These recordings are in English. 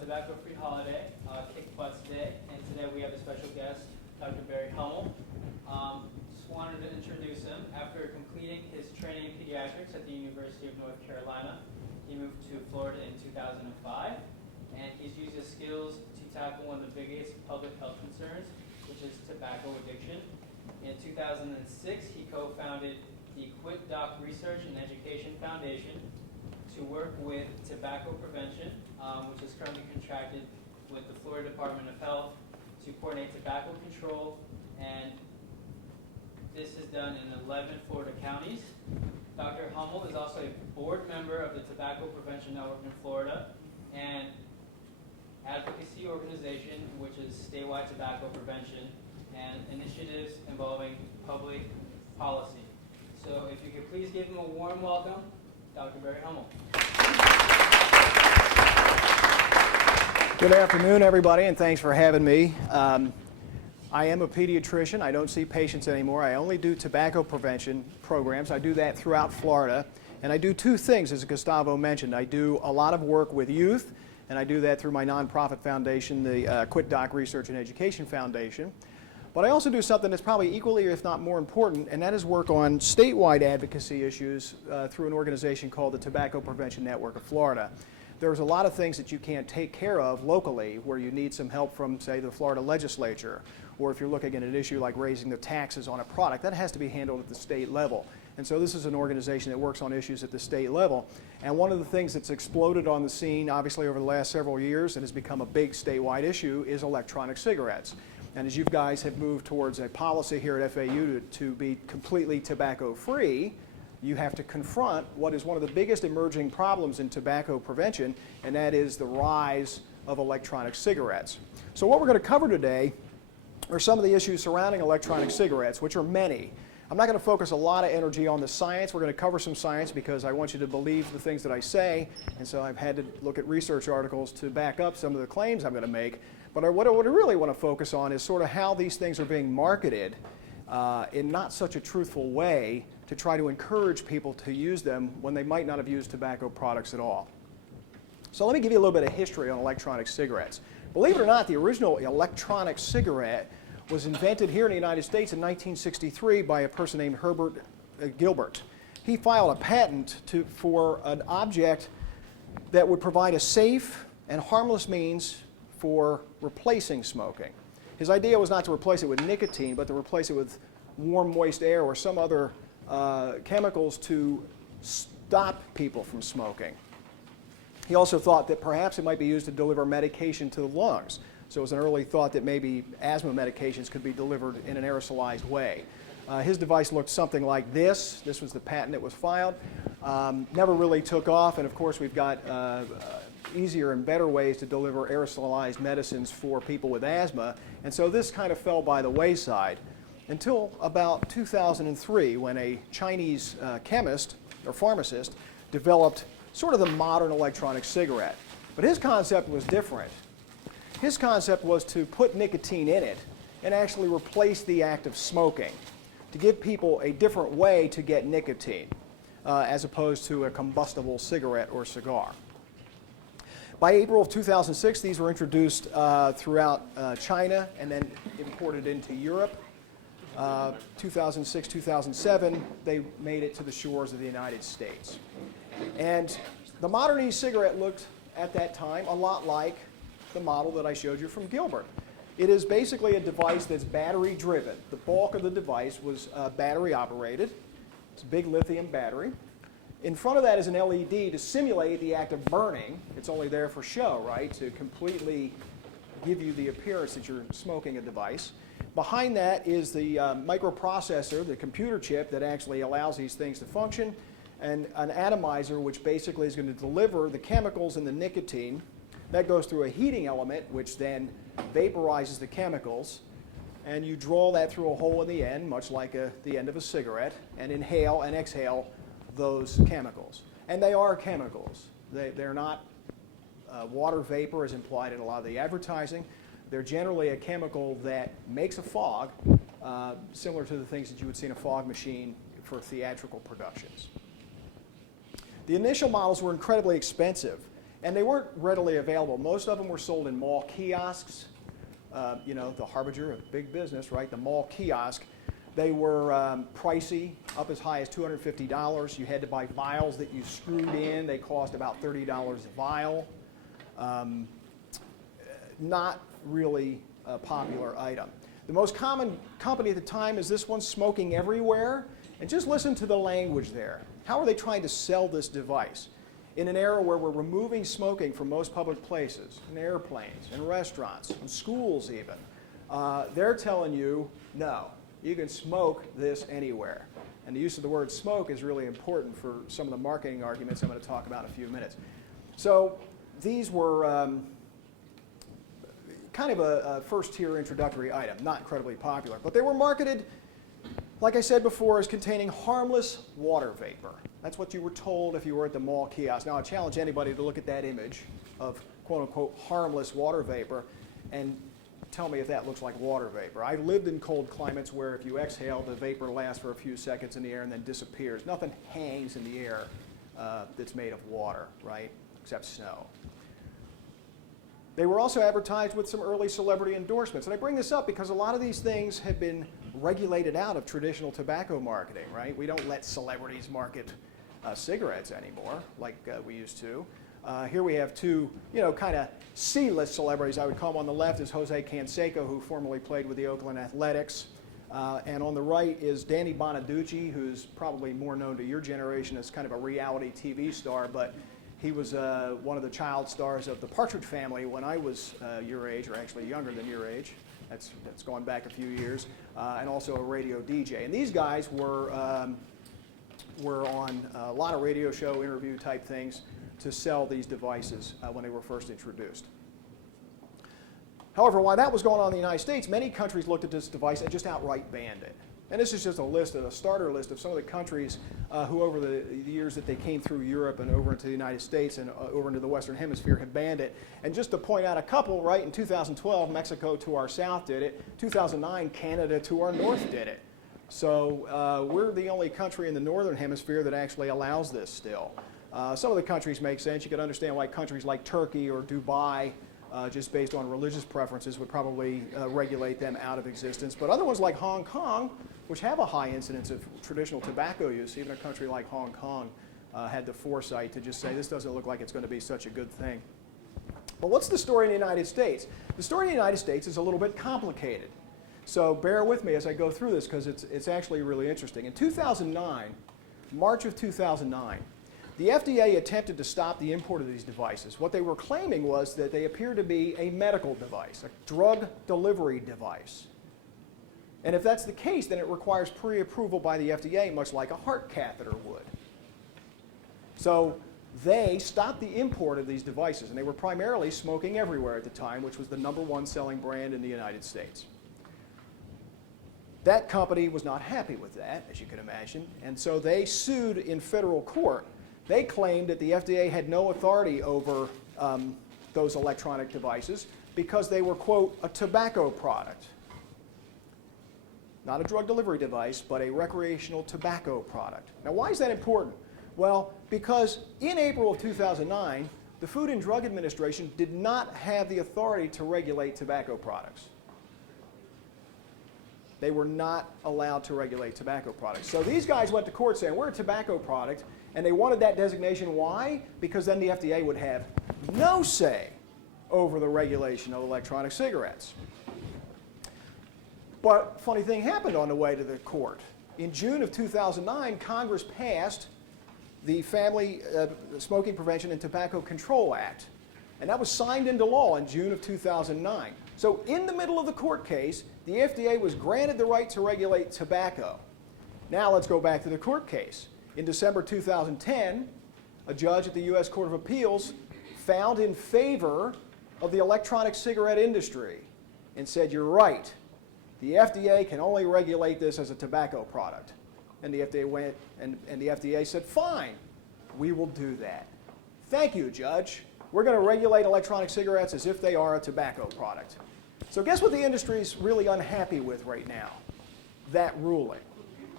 tobacco-free holiday, Kick Butts Day, and today we have a special guest, Dr. Barry Hummel. Just wanted to introduce him. After completing his training in pediatrics at the University of North Carolina, he moved to Florida in 2005, and he's used his skills to tackle one of the biggest public health concerns, which is tobacco addiction. In 2006, he co-founded the Quit Doc Research and Education Foundation to work with tobacco prevention, which is currently contracted with the Florida Department of Health to coordinate tobacco control, and this is done in 11 Florida counties. Dr. Hummel is also a board member of the Tobacco Prevention Network in Florida and advocacy organization, which is statewide tobacco prevention and initiatives involving public policy. So if you could please give him a warm welcome, Dr. Barry Hummel. Good afternoon, everybody, and thanks for having me. I am a pediatrician. I don't see patients anymore. I only do tobacco prevention programs. I do that throughout Florida. And I do two things, as Gustavo mentioned. I do a lot of work with youth, and I do that through my nonprofit foundation, the Quit Doc Research and Education Foundation. But I also do something that's probably equally, if not more important, and that is work on statewide advocacy issues through an organization called the Tobacco Prevention Network of Florida. There's a lot of things that you can't take care of locally where you need some help from, say, the Florida legislature, or if you're looking at an issue like raising the taxes on a product, that has to be handled at the state level. And so this is an organization that works on issues at the state level. And one of the things that's exploded on the scene, obviously, over the last several years and has become a big statewide issue is electronic cigarettes. And as you guys have moved towards a policy here at FAU to be completely tobacco-free, you have to confront what is one of the biggest emerging problems in tobacco prevention, and that is the rise of electronic cigarettes. So what we're going to cover today are some of the issues surrounding electronic cigarettes, which are many. I'm not going to focus a lot of energy on the science. We're going to cover some science because I want you to believe the things that I say, and so I've had to look at research articles to back up some of the claims I'm going to make. But what I really want to focus on is sort of how these things are being marketed in not such a truthful way to try to encourage people to use them when they might not have used tobacco products at all. So let me give you a little bit of history on electronic cigarettes. Believe it or not, the original electronic cigarette was invented here in the United States in 1963 by a person named Herbert Gilbert. He filed a patent for an object that would provide a safe and harmless means for replacing smoking. His idea was not to replace it with nicotine, but to replace it with warm, moist air or some other chemicals to stop people from smoking. He also thought that perhaps it might be used to deliver medication to the lungs. So it was an early thought that maybe asthma medications could be delivered in an aerosolized way. His device looked something like this. This was the patent that was filed. Never really took off, and of course we've got easier and better ways to deliver aerosolized medicines for people with asthma, and so this kind of fell by the wayside until about 2003 when a Chinese chemist or pharmacist developed sort of the modern electronic cigarette. But his concept was different. His concept was to put nicotine in it and actually replace the act of smoking, to give people a different way to get nicotine as opposed to a combustible cigarette or cigar. By April of 2006, these were introduced throughout China and then imported into Europe. 2006, 2007, they made it to the shores of the United States. And the modern e-cigarette looked, at that time, a lot like the model that I showed you from Gilbert. It is basically a device that's battery driven. The bulk of the device was battery operated. It's a big lithium battery. In front of that is an LED to simulate the act of burning. It's only there for show, right? To completely give you the appearance that you're smoking a device. Behind that is the microprocessor, the computer chip that actually allows these things to function, and an atomizer which basically is going to deliver the chemicals and the nicotine. That goes through a heating element which then vaporizes the chemicals, and you draw that through a hole in the end, much like the end of a cigarette, and inhale and exhale those chemicals. And they are chemicals. They're not water vapor as implied in a lot of the advertising. They're generally a chemical that makes a fog, similar to the things that you would see in a fog machine for theatrical productions. The initial models were incredibly expensive. And they weren't readily available. Most of them were sold in mall kiosks, you know, the harbinger of big business, right? The mall kiosk. They were pricey, up as high as $250. You had to buy vials that you screwed in. They cost about $30 a vial. Not really a popular item. The most common company at the time is this one, Smoking Everywhere. And just listen to the language there. How are they trying to sell this device? In an era where we're removing smoking from most public places, in airplanes, in restaurants, in schools even, they're telling you, no, you can smoke this anywhere. And the use of the word smoke is really important for some of the marketing arguments I'm going to talk about in a few minutes. So these were kind of a first-tier introductory item, not incredibly popular. But they were marketed, like I said before, as containing harmless water vapor. That's what you were told if you were at the mall kiosk. Now, I challenge anybody to look at that image of quote-unquote harmless water vapor and tell me if that looks like water vapor. I lived in cold climates where if you exhale, the vapor lasts for a few seconds in the air and then disappears. Nothing hangs in the air that's made of water, right, except snow. They were also advertised with some early celebrity endorsements. And I bring this up because a lot of these things have been regulated out of traditional tobacco marketing, right? We don't let celebrities market cigarettes anymore like we used to. Here we have two, you know, kind of C-list celebrities, I would call them. On the left is Jose Canseco, who formerly played with the Oakland Athletics. And on the right is Danny Bonaducci, who's probably more known to your generation as kind of a reality TV star, but he was one of the child stars of the Partridge Family when I was your age, or actually younger than your age. That's gone back a few years, and also a radio DJ. And these guys were on a lot of radio show interview type things to sell these devices when they were first introduced. However, while that was going on in the United States, many countries looked at this device and just outright banned it. And this is just a starter list of some of the countries who over the years that they came through Europe and over into the United States and over into the Western Hemisphere have banned it. And just to point out a couple, right, in 2012, Mexico to our south did it. 2009, Canada to our north did it. So we're the only country in the Northern Hemisphere that actually allows this still. Some of the countries make sense. You can understand why countries like Turkey or Dubai, just based on religious preferences, would probably regulate them out of existence. But other ones like Hong Kong, which have a high incidence of traditional tobacco use, even a country like Hong Kong had the foresight to just say, this doesn't look like it's going to be such a good thing. But what's the story in the United States? The story in the United States is a little bit complicated. So bear with me as I go through this, because it's actually really interesting. In 2009, March of 2009, the FDA attempted to stop the import of these devices. What they were claiming was that they appear to be a medical device, a drug delivery device. And if that's the case, then it requires pre-approval by the FDA, much like a heart catheter would. So they stopped the import of these devices, and they were primarily Smoking Everywhere at the time, which was the #1 selling brand in the United States. That company was not happy with that, as you can imagine, and so they sued in federal court. They claimed that the FDA had no authority over those electronic devices because they were, quote, a tobacco product. Not a drug delivery device, but a recreational tobacco product. Now, why is that important? Well, because in April of 2009, the Food and Drug Administration did not have the authority to regulate tobacco products. They were not allowed to regulate tobacco products. So these guys went to court saying, we're a tobacco product, and they wanted that designation. Why? Because then the FDA would have no say over the regulation of electronic cigarettes. But funny thing happened on the way to the court. In June of 2009, Congress passed the Family Smoking Prevention and Tobacco Control Act. And that was signed into law in June of 2009. So in the middle of the court case, the FDA was granted the right to regulate tobacco. Now let's go back to the court case. In December 2010, a judge at the U.S. Court of Appeals found in favor of the electronic cigarette industry and said, you're right. The FDA can only regulate this as a tobacco product. And the FDA went, and the FDA said, fine, we will do that. Thank you, Judge. We're going to regulate electronic cigarettes as if they are a tobacco product. So guess what the industry's really unhappy with right now? That ruling.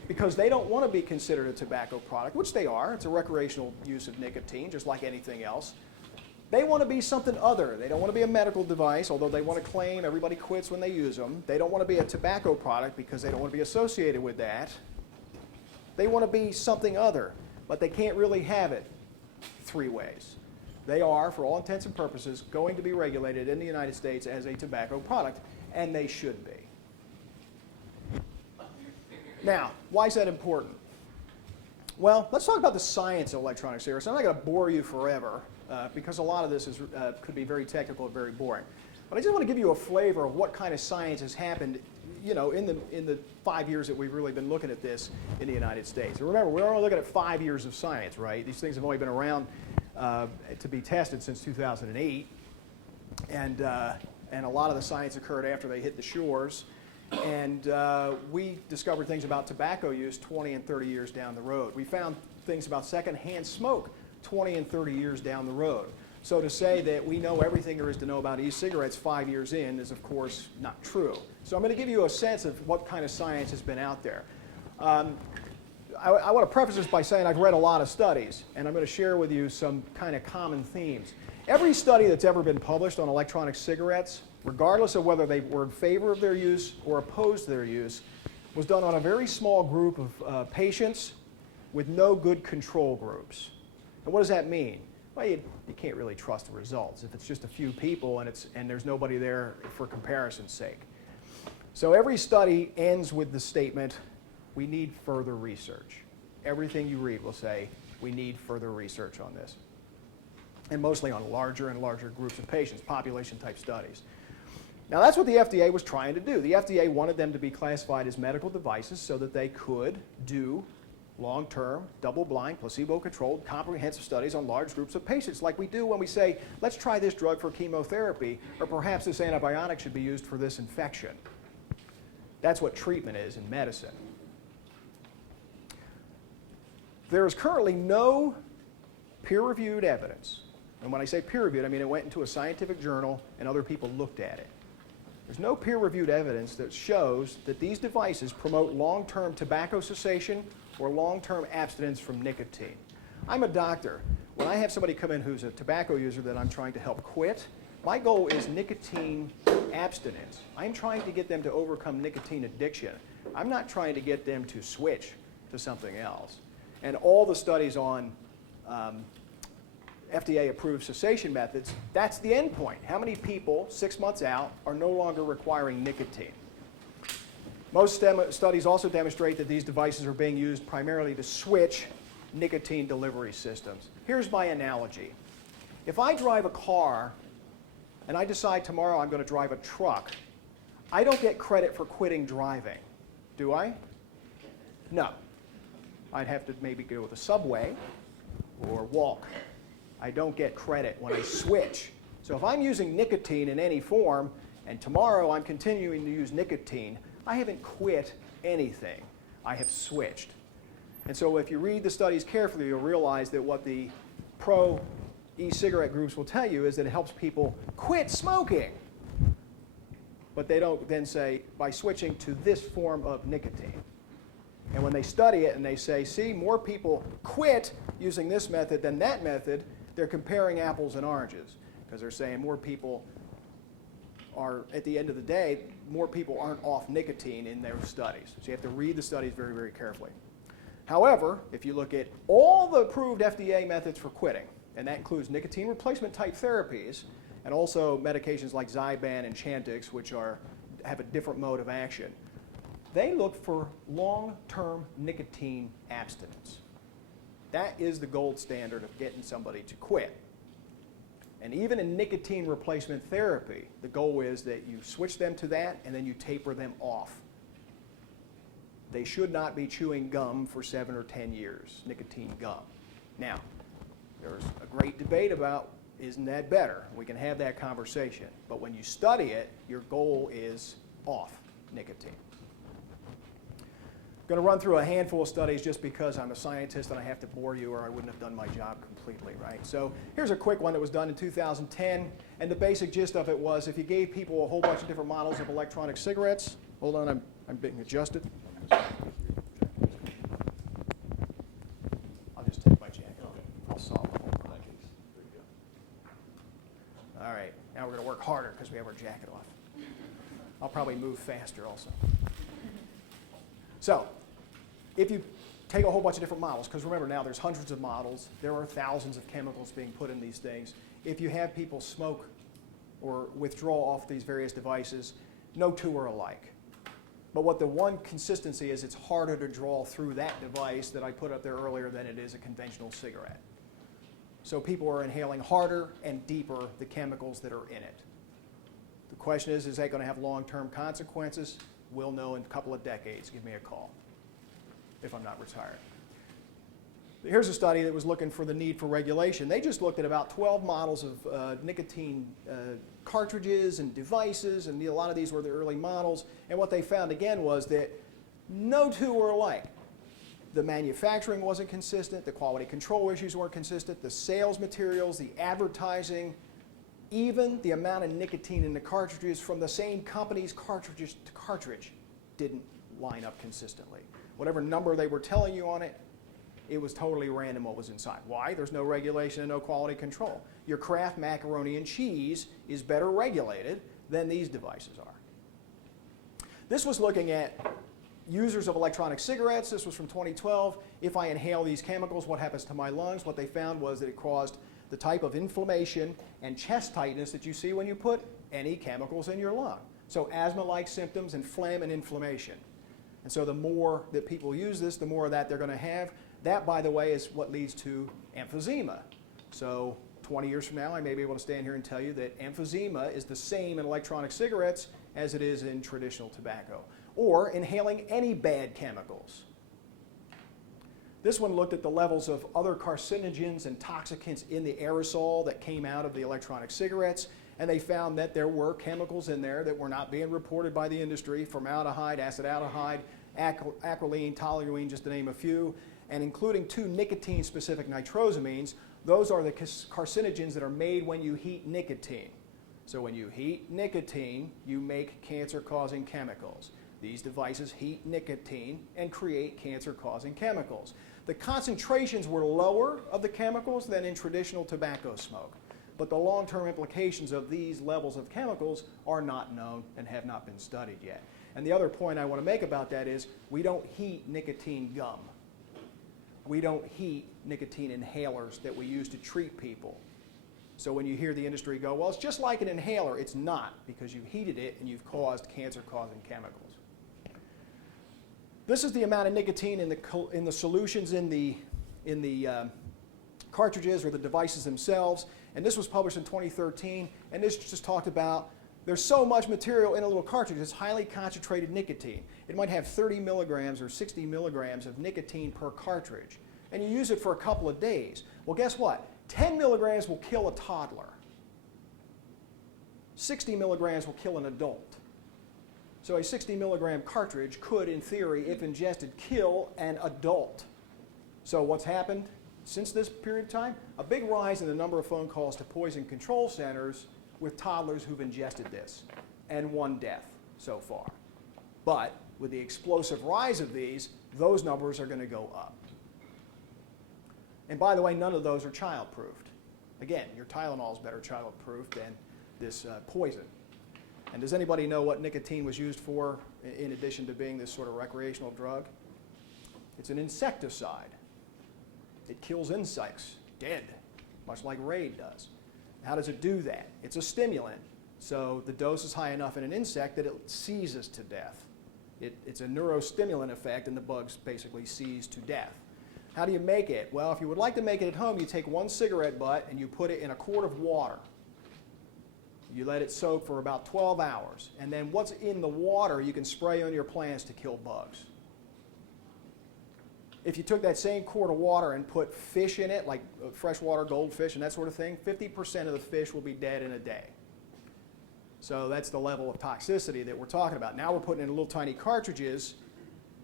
Because they don't want to be considered a tobacco product, which they are. It's a recreational use of nicotine, just like anything else. They want to be something other. They don't want to be a medical device, although they want to claim everybody quits when they use them. They don't want to be a tobacco product because they don't want to be associated with that. They want to be something other, but they can't really have it three ways. They are, for all intents and purposes, going to be regulated in the United States as a tobacco product, and they should be. Now, why is that important? Well, let's talk about the science of electronic cigarettes. I'm not going to bore you forever because a lot of this could be very technical and very boring. But I just want to give you a flavor of what kind of science has happened, in the 5 years that we've really been looking at this in the United States. And remember, we're only looking at 5 years of science, right? These things have only been around to be tested since 2008, and a lot of the science occurred after they hit the shores. And we discovered things about tobacco use 20 and 30 years down the road. We found things about secondhand smoke 20 and 30 years down the road. So to say that we know everything there is to know about e-cigarettes 5 years in is, of course, not true. So I'm going to give you a sense of what kind of science has been out there. I want to preface this by saying I've read a lot of studies, and I'm going to share with you some kind of common themes. Every study that's ever been published on electronic cigarettes, regardless of whether they were in favor of their use or opposed their use, was done on a very small group of patients with no good control groups. And what does that mean? Well, you can't really trust the results if it's just a few people and there's nobody there for comparison's sake. So every study ends with the statement, we need further research. Everything you read will say, we need further research on this. And mostly on larger and larger groups of patients, population-type studies. Now that's what the FDA was trying to do. The FDA wanted them to be classified as medical devices so that they could do long-term, double-blind, placebo-controlled, comprehensive studies on large groups of patients, like we do when we say, let's try this drug for chemotherapy, or perhaps this antibiotic should be used for this infection. That's what treatment is in medicine. There is currently no peer-reviewed evidence, and when I say peer-reviewed, I mean it went into a scientific journal and other people looked at it. There's no peer-reviewed evidence that shows that these devices promote long-term tobacco cessation or long-term abstinence from nicotine. I'm a doctor. When I have somebody come in who's a tobacco user that I'm trying to help quit, my goal is nicotine abstinence. I'm trying to get them to overcome nicotine addiction. I'm not trying to get them to switch to something else. And all the studies on FDA-approved cessation methods, that's the end point. How many people, 6 months out, are no longer requiring nicotine? Most studies also demonstrate that these devices are being used primarily to switch nicotine delivery systems. Here's my analogy. If I drive a car and I decide tomorrow I'm going to drive a truck, I don't get credit for quitting driving, do I? No. I'd have to maybe go with a subway or walk. I don't get credit when I switch. So if I'm using nicotine in any form and tomorrow I'm continuing to use nicotine, I haven't quit anything. I have switched. And so if you read the studies carefully, you'll realize that what the pro e-cigarette groups will tell you is that it helps people quit smoking. But they don't then say, by switching to this form of nicotine. And when they study it and they say, see, more people quit using this method than that method, they're comparing apples and oranges. Because they're saying more people are, at the end of the day, more people aren't off nicotine in their studies. So you have to read the studies very, very carefully. However, if you look at all the approved FDA methods for quitting, and that includes nicotine replacement type therapies, and also medications like Zyban and Chantix, which have a different mode of action, they look for long-term nicotine abstinence. That is the gold standard of getting somebody to quit. And even in nicotine replacement therapy, the goal is that you switch them to that and then you taper them off. They should not be chewing gum for 7 or 10 years, nicotine gum. Now, there's a great debate about, isn't that better? We can have that conversation. But when you study it, your goal is off nicotine. I'm going to run through a handful of studies just because I'm a scientist and I have to bore you or I wouldn't have done my job completely, right? So here's a quick one that was done in 2010, and the basic gist of it was if you gave people a whole bunch of different models of electronic cigarettes, hold on, I'm being adjusted. I'll just take my jacket off. I'll solve the whole problem. work harder because we have our jacket off. I'll probably move faster also. So, if you take a whole bunch of different models, because remember now there's hundreds of models, there are thousands of chemicals being put in these things. If you have people smoke or withdraw off these various devices, no two are alike. But what the one consistency is, it's harder to draw through that device that I put up there earlier than it is a conventional cigarette. So people are inhaling harder and deeper the chemicals that are in it. The question is that going to have long-term consequences? We'll know in a couple of decades. Give me a call if I'm not retired. Here's a study that was looking for the need for regulation. They just looked at about 12 models of nicotine cartridges and devices, and a lot of these were the early models. And what they found again was that no two were alike. The manufacturing wasn't consistent, the quality control issues weren't consistent, the sales materials, the advertising, even the amount of nicotine in the cartridges from the same company's cartridges to cartridge didn't line up consistently. Whatever number they were telling you on it, it was totally random what was inside. Why? There's no regulation and no quality control. Your Kraft macaroni and cheese is better regulated than these devices are. This was looking at users of electronic cigarettes. This was from 2012. If I inhale these chemicals, what happens to my lungs? What they found was that it caused the type of inflammation and chest tightness that you see when you put any chemicals in your lung. So asthma-like symptoms and phlegm and inflammation. And so the more that people use this, the more of that they're going to have. That, by the way, is what leads to emphysema. So 20 years from now, I may be able to stand here and tell you that emphysema is the same in electronic cigarettes as it is in traditional tobacco, or inhaling any bad chemicals. This one looked at the levels of other carcinogens and toxicants in the aerosol that came out of the electronic cigarettes, and they found that there were chemicals in there that were not being reported by the industry: formaldehyde, acetaldehyde, acrolein, toluene, just to name a few, and including 2 nicotine-specific nitrosamines. Those are the carcinogens that are made when you heat nicotine. So when you heat nicotine, you make cancer-causing chemicals. These devices heat nicotine and create cancer-causing chemicals. The concentrations were lower of the chemicals than in traditional tobacco smoke, but the long-term implications of these levels of chemicals are not known and have not been studied yet. And the other point I want to make about that is we don't heat nicotine gum. We don't heat nicotine inhalers that we use to treat people. So when you hear the industry go, well, it's just like an inhaler, it's not, because you heated it and you've caused cancer-causing chemicals. This is the amount of nicotine in the solutions in the cartridges or the devices themselves. And this was published in 2013. And this just talked about there's so much material in a little cartridge. It's highly concentrated nicotine. It might have 30 milligrams or 60 milligrams of nicotine per cartridge. And you use it for a couple of days. Well, guess what? 10 milligrams will kill a toddler. 60 milligrams will kill an adult. So a 60 milligram cartridge could, in theory, if ingested, kill an adult. So what's happened since this period of time? A big rise in the number of phone calls to poison control centers with toddlers who've ingested this, and 1 death so far. But with the explosive rise of these, those numbers are going to go up. And by the way, none of those are child-proofed. Again, your Tylenol is better child-proof than this poison. And does anybody know what nicotine was used for in addition to being this sort of recreational drug? It's an insecticide. It kills insects dead, much like Raid does. How does it do that? It's a stimulant. So the dose is high enough in an insect that it seizes to death. It's a neurostimulant effect, and the bugs basically seize to death. How do you make it? Well, if you would like to make it at home, you take 1 cigarette butt and you put it in a quart of water. You let it soak for about 12 hours. And then what's in the water you can spray on your plants to kill bugs. If you took that same quart of water and put fish in it, like freshwater goldfish and that sort of thing, 50% of the fish will be dead in a day. So that's the level of toxicity that we're talking about. Now we're putting in little tiny cartridges,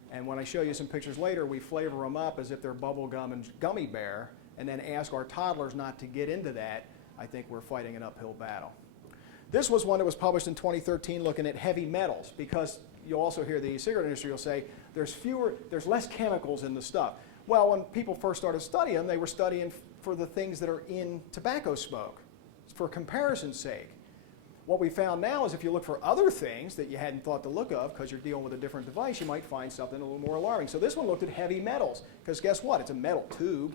and when I show you some pictures later, we flavor them up as if they're bubble gum and gummy bear, and then ask our toddlers not to get into that. I think we're fighting an uphill battle. This was one that was published in 2013 looking at heavy metals, because you'll also hear the cigarette industry will say there's less chemicals in the stuff. Well, when people first started studying them, they were studying for the things that are in tobacco smoke, for comparison's sake. What we found now is if you look for other things that you hadn't thought to look of because you're dealing with a different device, you might find something a little more alarming. So this one looked at heavy metals because guess what? It's a metal tube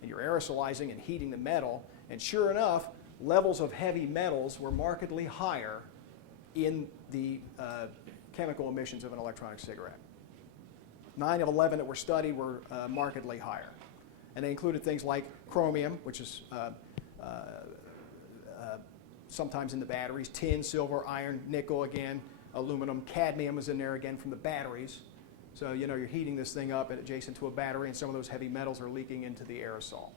and you're aerosolizing and heating the metal. And sure enough, levels of heavy metals were markedly higher in the chemical emissions of an electronic cigarette. 9 of 11 that were studied were markedly higher. And they included things like chromium, which is sometimes in the batteries, tin, silver, iron, nickel again, aluminum, cadmium is in there again from the batteries. So you know you're heating this thing up adjacent to a battery and some of those heavy metals are leaking into the aerosol.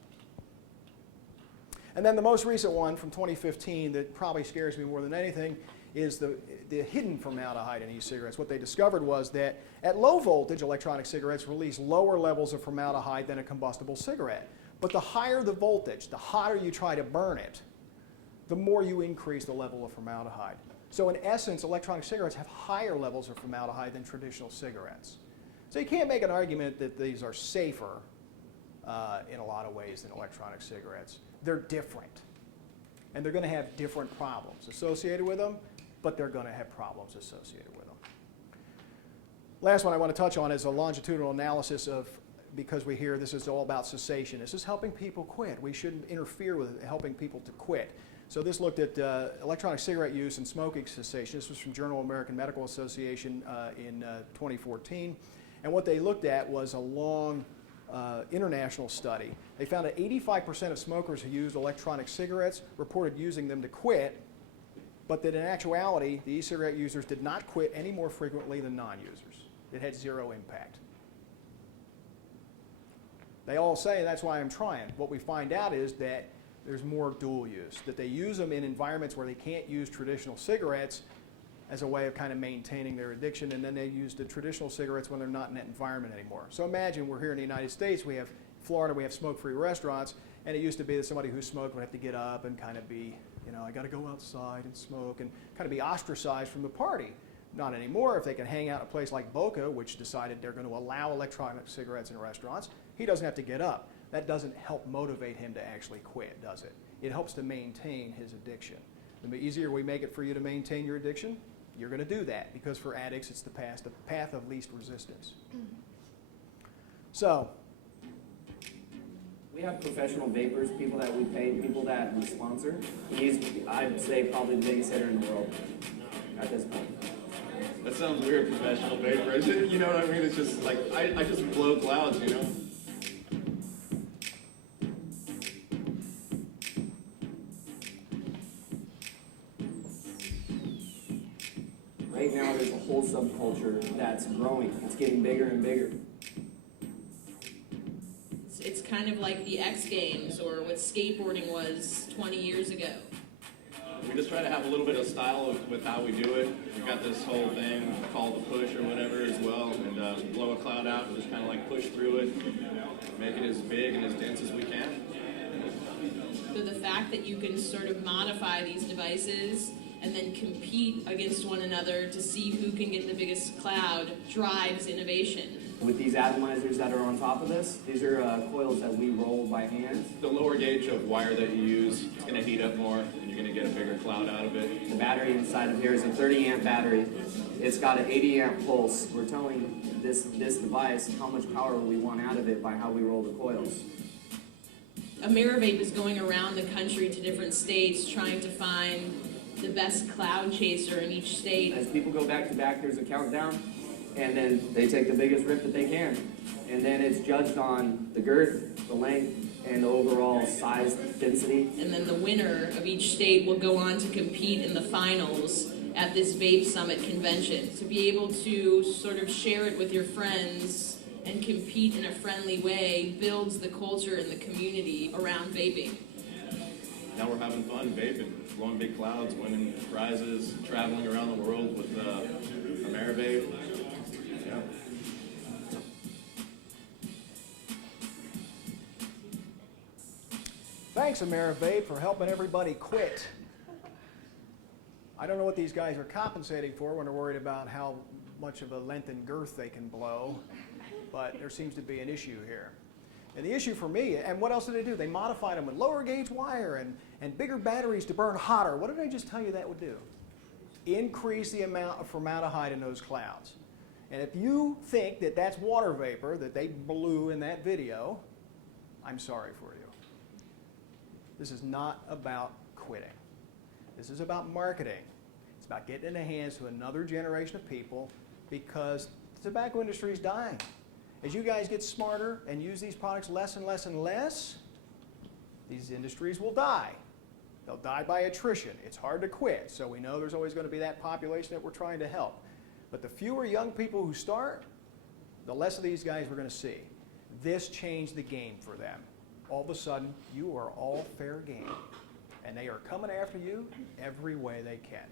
And then the most recent one from 2015 that probably scares me more than anything is the hidden formaldehyde in e-cigarettes. What they discovered was that at low voltage electronic cigarettes release lower levels of formaldehyde than a combustible cigarette. But the higher the voltage, the hotter you try to burn it, the more you increase the level of formaldehyde. So in essence, electronic cigarettes have higher levels of formaldehyde than traditional cigarettes. So you can't make an argument that these are safer in a lot of ways than electronic cigarettes. They're different. And they're going to have different problems associated with them, but they're going to have problems associated with them. Last one I want to touch on is a longitudinal analysis of, because we hear this is all about cessation. This is helping people quit. We shouldn't interfere with helping people to quit. So this looked at electronic cigarette use and smoking cessation. This was from Journal of American Medical Association in 2014. And what they looked at was a long international study. They found that 85% of smokers who used electronic cigarettes reported using them to quit, but that in actuality, the e-cigarette users did not quit any more frequently than non-users. It had zero impact. They all say that's why I'm trying. What we find out is that there's more dual use, that they use them in environments where they can't use traditional cigarettes as a way of kind of maintaining their addiction, and then they use the traditional cigarettes when they're not in that environment anymore. So imagine we're here in the United States, we have Florida, we have smoke-free restaurants, and it used to be that somebody who smoked would have to get up and kind of be, you know, I got to go outside and smoke, and kind of be ostracized from the party. Not anymore. If they can hang out at a place like Boca, which decided they're going to allow electronic cigarettes in restaurants, he doesn't have to get up. That doesn't help motivate him to actually quit, does it? It helps to maintain his addiction. The easier we make it for you to maintain your addiction, you're going to do that, because for addicts, it's the path of least resistance. So, we have professional vapors, people that we pay, people that we sponsor. He's, I'd say, probably the biggest hitter in the world at this point. That sounds weird, professional vapors. You know what I mean? It's just like, I just blow clouds, you know? Right now, there's a whole subculture that's growing. It's getting bigger and bigger. It's kind of like the X Games or what skateboarding was 20 years ago. We just try to have a little bit of style with how we do it. We've got this whole thing called the push or whatever as well, and blow a cloud out and just kind of like push through it, make it as big and as dense as we can. So the fact that you can sort of modify these devices and then compete against one another to see who can get the biggest cloud drives innovation. With these atomizers that are on top of this, these are coils that we roll by hand. The lower gauge of wire that you use is going to heat up more, and you're going to get a bigger cloud out of it. The battery inside of here is a 30 amp battery. It's got an 80 amp pulse. We're telling this device how much power we want out of it by how we roll the coils. AmeriVape is going around the country to different states trying to find the best cloud chaser in each state. As people go back to back, there's a countdown, and then they take the biggest rip that they can. And then it's judged on the girth, the length, and the overall size, density. And then the winner of each state will go on to compete in the finals at this Vape Summit convention. To be able to sort of share it with your friends and compete in a friendly way builds the culture and the community around vaping. Now we're having fun vaping, blowing big clouds, winning prizes, traveling around the world with AmeriVape. Yeah. thanks, AmeriVape, for helping everybody quit. I don't know what these guys are compensating for when they're worried about how much of a length and girth they can blow, but there seems to be an issue here. And the issue for me, and what else did they do? They modified them with lower gauge wire and bigger batteries to burn hotter. What did I just tell you that would do? Increase the amount of formaldehyde in those clouds. And if you think that that's water vapor that they blew in that video, I'm sorry for you. This is not about quitting. This is about marketing. It's about getting in the hands of another generation of people because the tobacco industry is dying. As you guys get smarter and use these products less and less and less, these industries will die. They'll die by attrition. It's hard to quit, so we know there's always going to be that population that we're trying to help. But the fewer young people who start, the less of these guys we're going to see. This changed the game for them. All of a sudden, you are all fair game. And they are coming after you every way they can.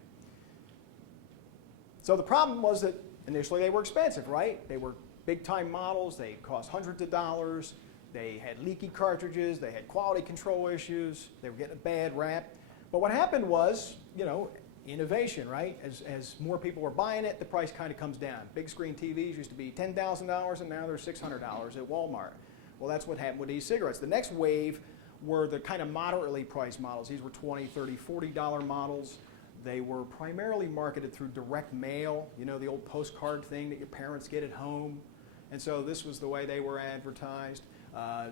So the problem was that initially they were expensive, right? They were big-time models. They cost hundreds of dollars. They had leaky cartridges. They had quality control issues. They were getting a bad rap. But what happened was, innovation, right? As more people were buying it, the price kind of comes down. Big screen TVs used to be $10,000, and now they're $600 at Walmart. Well, that's what happened with e-cigarettes. The next wave were the kind of moderately priced models. These were $20, $30, $40 models. They were primarily marketed through direct mail, the old postcard thing that your parents get at home. And so this was the way they were advertised.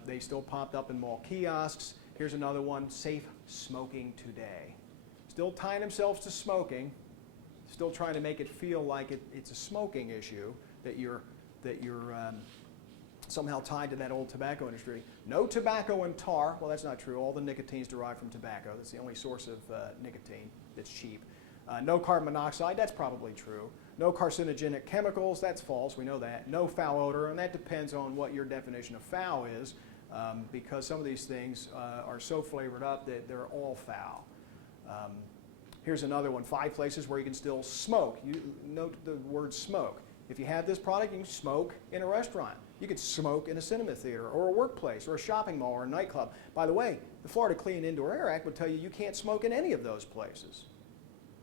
They still popped up in mall kiosks. Here's another one, safe smoking today. Still tying themselves to smoking, still trying to make it feel like it's a smoking issue, that you're somehow tied to that old tobacco industry. No tobacco and tar. Well, that's not true. All the nicotine is derived from tobacco. That's the only source of nicotine that's cheap. No carbon monoxide. That's probably true. No carcinogenic chemicals. That's false. We know that. No foul odor, and that depends on what your definition of foul is, because some of these things are so flavored up that they're all foul. Here's another one, 5 places where you can still smoke. You note the word smoke. If you have this product, you can smoke in a restaurant. You can smoke in a cinema theater or a workplace or a shopping mall or a nightclub. By the way, the Florida Clean Indoor Air Act would tell you you can't smoke in any of those places.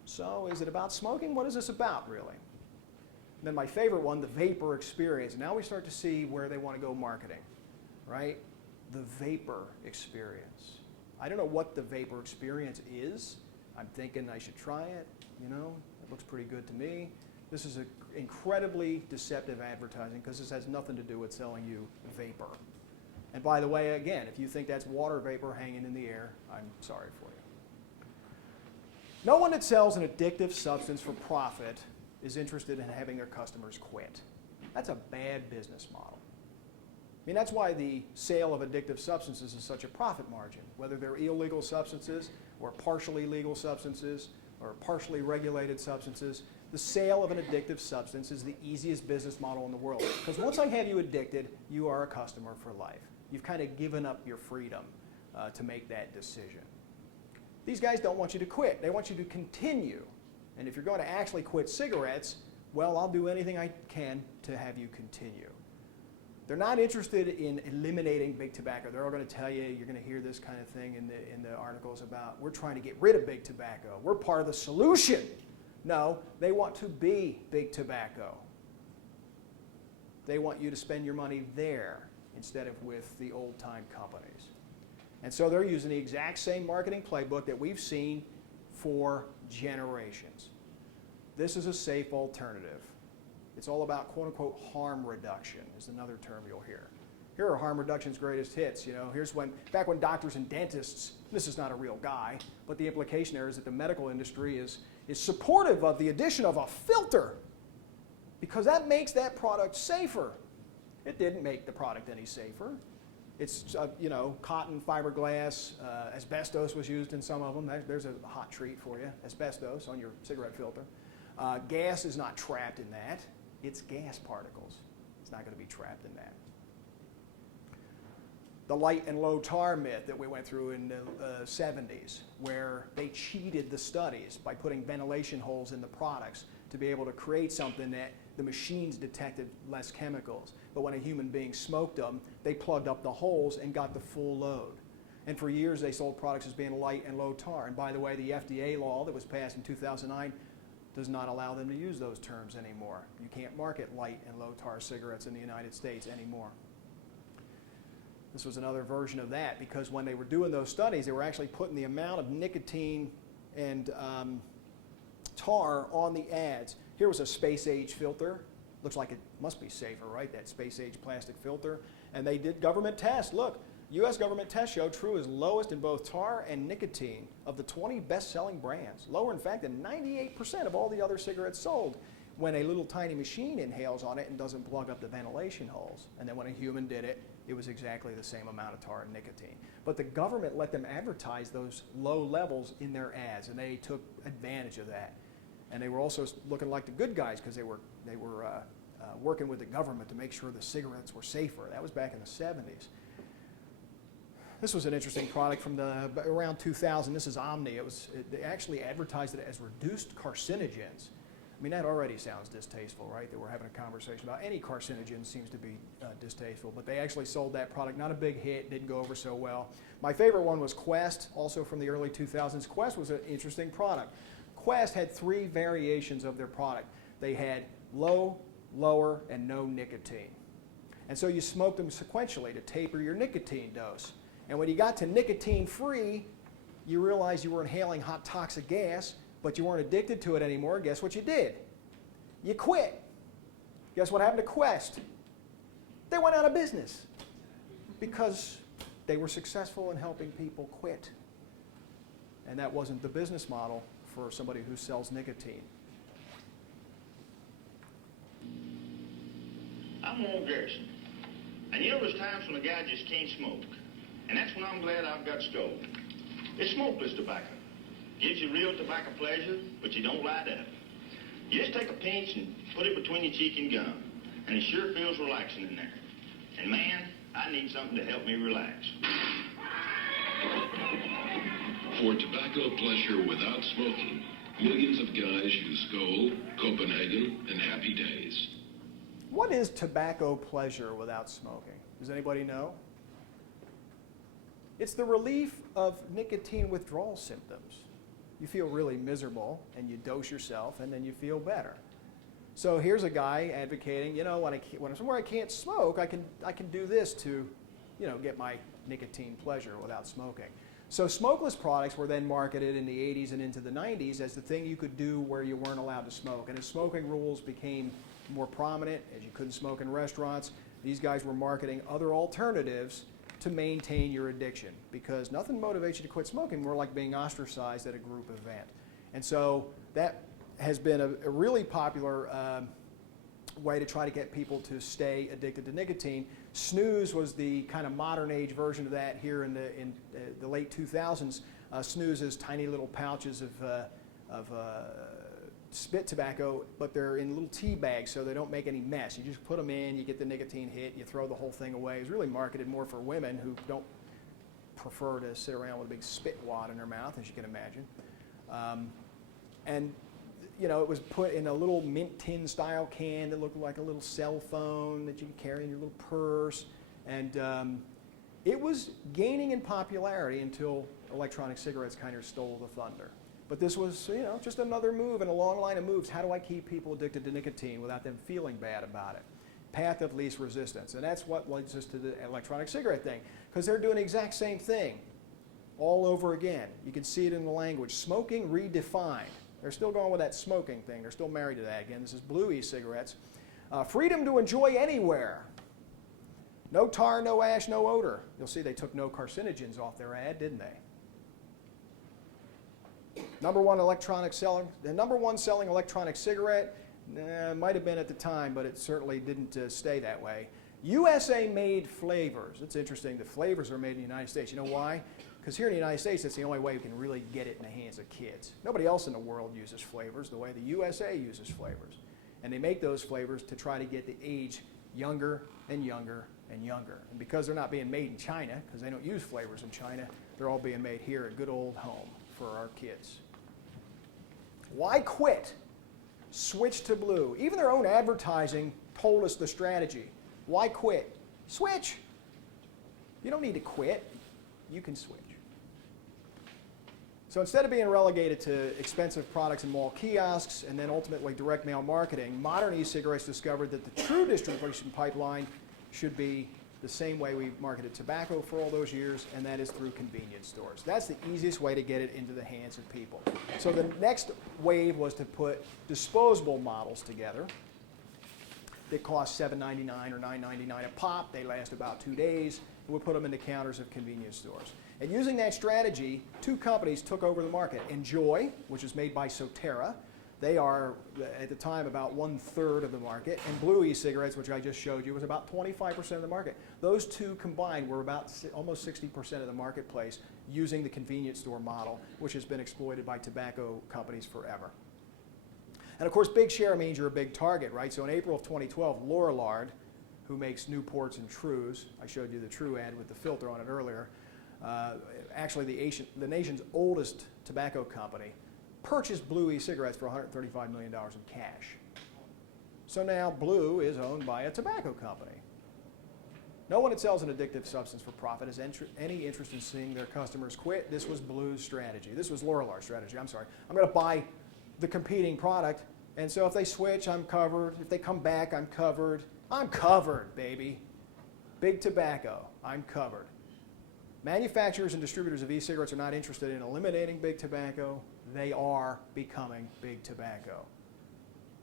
So is it about smoking? What is this about, really? And then my favorite one, the vapor experience. Now we start to see where they want to go marketing, right? The vapor experience. I don't know what the vapor experience is. I'm thinking I should try it. It looks pretty good to me. This is incredibly deceptive advertising because this has nothing to do with selling you vapor. And by the way, again, if you think that's water vapor hanging in the air, I'm sorry for you. No one that sells an addictive substance for profit is interested in having their customers quit. That's a bad business model. That's why the sale of addictive substances is such a profit margin, whether they're illegal substances or partially legal substances or partially regulated substances. The sale of an addictive substance is the easiest business model in the world. Because once I have you addicted, you are a customer for life. You've kind of given up your freedom to make that decision. These guys don't want you to quit. They want you to continue. And if you're going to actually quit cigarettes, well, I'll do anything I can to have you continue. They're not interested in eliminating big tobacco. They're all going to tell you, you're going to hear this kind of thing in the articles about, we're trying to get rid of big tobacco. We're part of the solution. No, they want to be big tobacco. They want you to spend your money there instead of with the old-time companies. And so they're using the exact same marketing playbook that we've seen for generations. This is a safe alternative. It's all about quote-unquote harm reduction is another term you'll hear. Here are harm reduction's greatest hits. Here's back when doctors and dentists, this is not a real guy, but the implication there is that the medical industry is supportive of the addition of a filter because that makes that product safer. It didn't make the product any safer. It's, cotton, fiberglass, asbestos was used in some of them. There's a hot treat for you, asbestos on your cigarette filter. Gas is not trapped in that. It's gas particles. It's not going to be trapped in that. The light and low tar myth that we went through in the 70s, where they cheated the studies by putting ventilation holes in the products to be able to create something that the machines detected less chemicals. But when a human being smoked them, they plugged up the holes and got the full load. And for years, they sold products as being light and low tar. And by the way, the FDA law that was passed in 2009 does not allow them to use those terms anymore. You can't market light and low tar cigarettes in the United States anymore. This was another version of that, because when they were doing those studies, they were actually putting the amount of nicotine and tar on the ads. Here was a space age filter. Looks like it must be safer, right? That space age plastic filter. And they did government tests. Look, U.S. government tests show True is lowest in both tar and nicotine of the 20 best-selling brands. Lower, in fact, than 98% of all the other cigarettes sold when a little tiny machine inhales on it and doesn't plug up the ventilation holes. And then when a human did it, it was exactly the same amount of tar and nicotine. But the government let them advertise those low levels in their ads, and they took advantage of that. And they were also looking like the good guys, because they were working with the government to make sure the cigarettes were safer. That was back in the 70s. This was an interesting product from around 2000. This is Omni. They actually advertised it as reduced carcinogens. I mean, that already sounds distasteful, right? That we're having a conversation about any carcinogen seems to be distasteful, but they actually sold that product. Not a big hit, didn't go over so well. My favorite one was Quest, also from the early 2000s. Quest was an interesting product. Quest had 3 variations of their product. They had low, lower, and no nicotine. And so you smoked them sequentially to taper your nicotine dose. And when you got to nicotine-free, you realized you were inhaling hot toxic gas, but you weren't addicted to it anymore. Guess what you did? You quit. Guess what happened to Quest? They went out of business because they were successful in helping people quit. And that wasn't the business model for somebody who sells nicotine. I'm Walt Garrison. And you know there's times when a guy just can't smoke. And that's when I'm glad I've got Skoal. It's smokeless tobacco. Gives you real tobacco pleasure, but you don't light up. You just take a pinch and put it between your cheek and gum. And it sure feels relaxing in there. And man, I need something to help me relax. For tobacco pleasure without smoking, millions of guys use Skoal, Copenhagen, and Happy Days. What is tobacco pleasure without smoking? Does anybody know? It's the relief of nicotine withdrawal symptoms. You feel really miserable, and you dose yourself, and then you feel better. So here's a guy advocating, you know, when I'm somewhere I can't smoke, I can do this to, you know, get my nicotine pleasure without smoking. So smokeless products were then marketed in the 80s and into the 90s as the thing you could do where you weren't allowed to smoke. And as smoking rules became more prominent, as you couldn't smoke in restaurants, these guys were marketing other alternatives to maintain your addiction, because nothing motivates you to quit smoking more like being ostracized at a group event. And so that has been a really popular way to try to get people to stay addicted to nicotine. Snooze was the kind of modern age version of that here in the late 2000s. Snooze is tiny little pouches of spit tobacco, but they're in little tea bags so they don't make any mess. You just put them in, you get the nicotine hit, you throw the whole thing away. It's really marketed more for women who don't prefer to sit around with a big spit wad in their mouth, as you can imagine. And you know, it was put in a little mint tin style can that looked like a little cell phone that you could carry in your little purse. And it was gaining in popularity until electronic cigarettes kind of stole the thunder. But this was, you know, just another move in a long line of moves. How do I keep people addicted to nicotine without them feeling bad about it? Path of least resistance. And that's what leads us to the electronic cigarette thing, because they're doing the exact same thing all over again. You can see it in the language. Smoking redefined. They're still going with that smoking thing. They're still married to that. Again, this is Blue e-cigarettes. Freedom to enjoy anywhere. No tar, no ash, no odor. You'll see they took no carcinogens off their ad, didn't they? The number one selling electronic cigarette, might have been at the time, but it certainly didn't stay that way. USA made flavors. It's interesting, the flavors are made in the United States. You know why? Because here in the United States, it's the only way we can really get it in the hands of kids. Nobody else in the world uses flavors the way the USA uses flavors. And they make those flavors to try to get the age younger and younger and younger. And because they're not being made in China, because they don't use flavors in China, they're all being made here at good old home for our kids. Why quit? Switch to Blue. Even their own advertising told us the strategy. Why quit? Switch. You don't need to quit. You can switch. So instead of being relegated to expensive products in mall kiosks and then ultimately direct mail marketing, modern e-cigarettes discovered that the true distribution pipeline should be the same way we marketed tobacco for all those years, and that is through convenience stores. That's the easiest way to get it into the hands of people. So the next wave was to put disposable models together. They cost $7.99 or $9.99 a pop. They last about 2 days. And we put them in the counters of convenience stores. And using that strategy, two companies took over the market. Enjoy, which is made by Soterra. They are, at the time, about 1/3 of the market. And Blue e-cigarettes, which I just showed you, was about 25% of the market. Those two combined were about almost 60% of the marketplace using the convenience store model, which has been exploited by tobacco companies forever. And of course, big share means you're a big target, right? So in April of 2012, Lorillard, who makes Newports and Trues, I showed you the True ad with the filter on it earlier, actually the nation's oldest tobacco company, purchased Blue e-cigarettes for $135 million in cash. So now Blue is owned by a tobacco company. No one that sells an addictive substance for profit has any interest in seeing their customers quit. This was Blue's strategy. This was Lorillard's strategy, I'm sorry. I'm going to buy the competing product, and so if they switch, I'm covered. If they come back, I'm covered. I'm covered, baby. Big tobacco, I'm covered. Manufacturers and distributors of e-cigarettes are not interested in eliminating big tobacco. They are becoming big tobacco.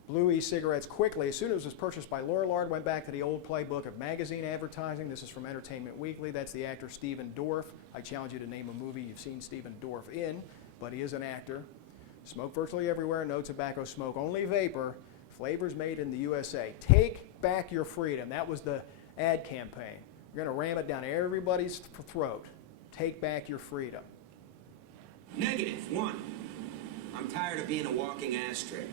Blue e-cigarettes quickly, as soon as it was purchased by Lorillard, went back to the old playbook of magazine advertising. This is from Entertainment Weekly. That's the actor Stephen Dorff. I challenge you to name a movie you've seen Stephen Dorff in, but he is an actor. Smoke virtually everywhere, no tobacco smoke, only vapor, flavors made in the USA. Take back your freedom. That was the ad campaign. You're going to ram it down everybody's throat. Take back your freedom. -1, I'm tired of being a walking ashtray.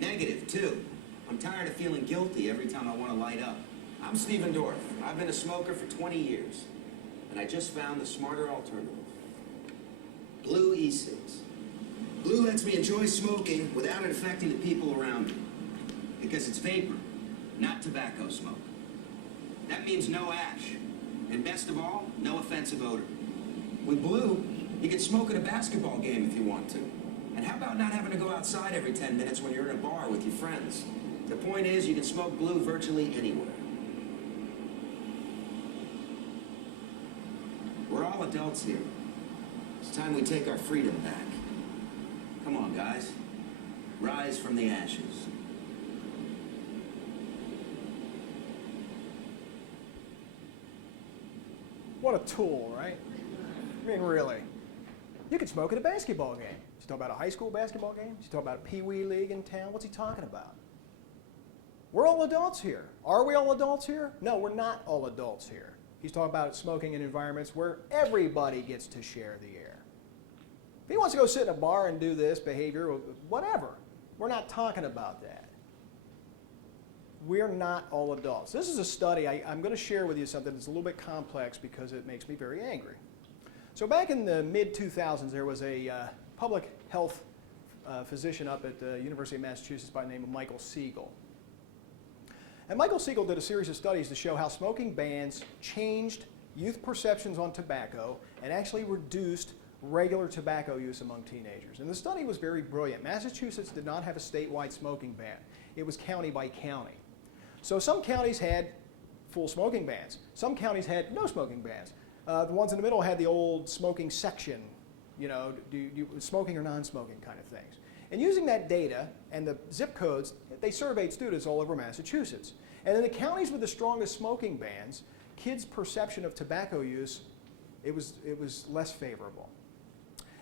-2, I'm tired of feeling guilty every time I want to light up. I'm Stephen Dorff. I've been a smoker for 20 years, and I just found the smarter alternative. Blue e-cigs. Blue lets me enjoy smoking without it affecting the people around me, because it's vapor, not tobacco smoke. That means no ash, and best of all, no offensive odor. With Blue, you can smoke at a basketball game if you want to. And how about not having to go outside every 10 minutes when you're in a bar with your friends? The point is, you can smoke Blue virtually anywhere. We're all adults here. It's time we take our freedom back. Come on, guys. Rise from the ashes. What a tool, right? I mean, really. You could smoke at a basketball game. He's talking about a high school basketball game? He's talking about a pee-wee league in town? What's he talking about? We're all adults here. Are we all adults here? No, we're not all adults here. He's talking about smoking in environments where everybody gets to share the air. If he wants to go sit in a bar and do this behavior, whatever. We're not talking about that. We're not all adults. This is a study. I'm going to share with you something that's a little bit complex because it makes me very angry. So back in the mid-2000s, there was a public health physician up at the University of Massachusetts by the name of Michael Siegel. And Michael Siegel did a series of studies to show how smoking bans changed youth perceptions on tobacco and actually reduced regular tobacco use among teenagers. And the study was very brilliant. Massachusetts did not have a statewide smoking ban. It was county by county. So some counties had full smoking bans. Some counties had no smoking bans. The ones in the middle had the old smoking section, you know, smoking or non-smoking kind of things. And using that data and the zip codes, they surveyed students all over Massachusetts. And in the counties with the strongest smoking bans, kids' perception of tobacco use, it was less favorable.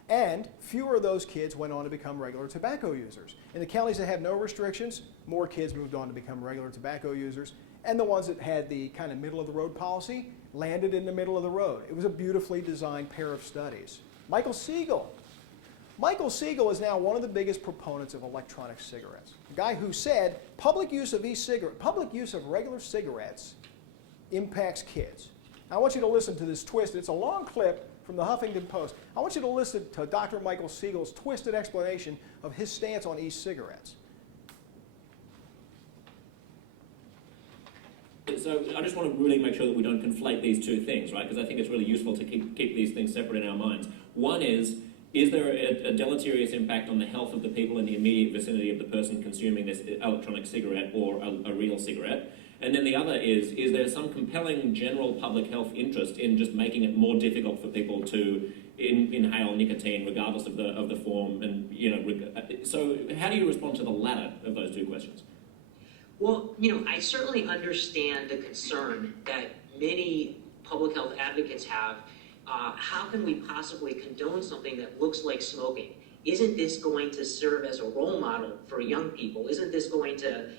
And fewer of those kids went on to become regular tobacco users. In the counties that had no restrictions, more kids moved on to become regular tobacco users. And the ones that had the kind of middle-of-the-road policy landed in the middle of the road. It was a beautifully designed pair of studies. Michael Siegel. Michael Siegel is now one of the biggest proponents of electronic cigarettes. A guy who said public use of public use of regular cigarettes impacts kids. I want you to listen to this twist. It's a long clip from the Huffington Post. I want you to listen to Dr. Michael Siegel's twisted explanation of his stance on e-cigarettes. So I just want to really make sure that we don't conflate these two things, right? Because I think it's really useful to keep these things separate in our minds. One is there a deleterious impact on the health of the people in the immediate vicinity of the person consuming this electronic cigarette or a real cigarette? And then the other is there some compelling general public health interest in just making it more difficult for people to inhale nicotine, regardless of the form? And so how do you respond to the latter of those two questions? Well, I certainly understand the concern that many public health advocates have. How can we possibly condone something that looks like smoking? Isn't this going to serve as a role model for young people? Isn't this going to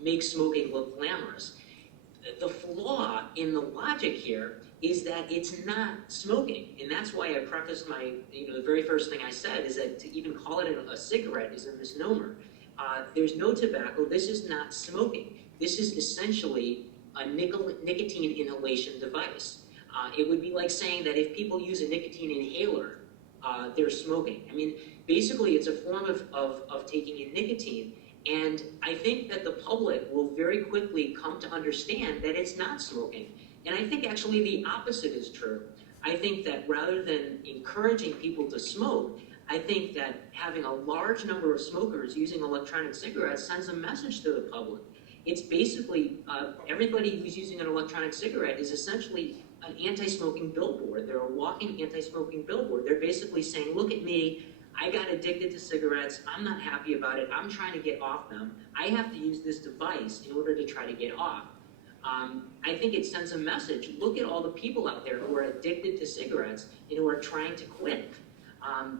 make smoking look glamorous? The flaw in the logic here is that it's not smoking. And that's why I prefaced my, the very first thing I said is that to even call it a cigarette is a misnomer. There's no tobacco. This is not smoking. This is essentially a nicotine inhalation device. It would be like saying that if people use a nicotine inhaler, they're smoking. I mean, basically, it's a form of taking in nicotine. And I think that the public will very quickly come to understand that it's not smoking. And I think actually the opposite is true. I think that rather than encouraging people to smoke, I think that having a large number of smokers using electronic cigarettes sends a message to the public. It's basically everybody who's using an electronic cigarette is essentially an anti-smoking billboard. They're a walking anti-smoking billboard. They're basically saying, look at me, I got addicted to cigarettes, I'm not happy about it, I'm trying to get off them. I have to use this device in order to try to get off. I think it sends a message. Look at all the people out there who are addicted to cigarettes and who are trying to quit.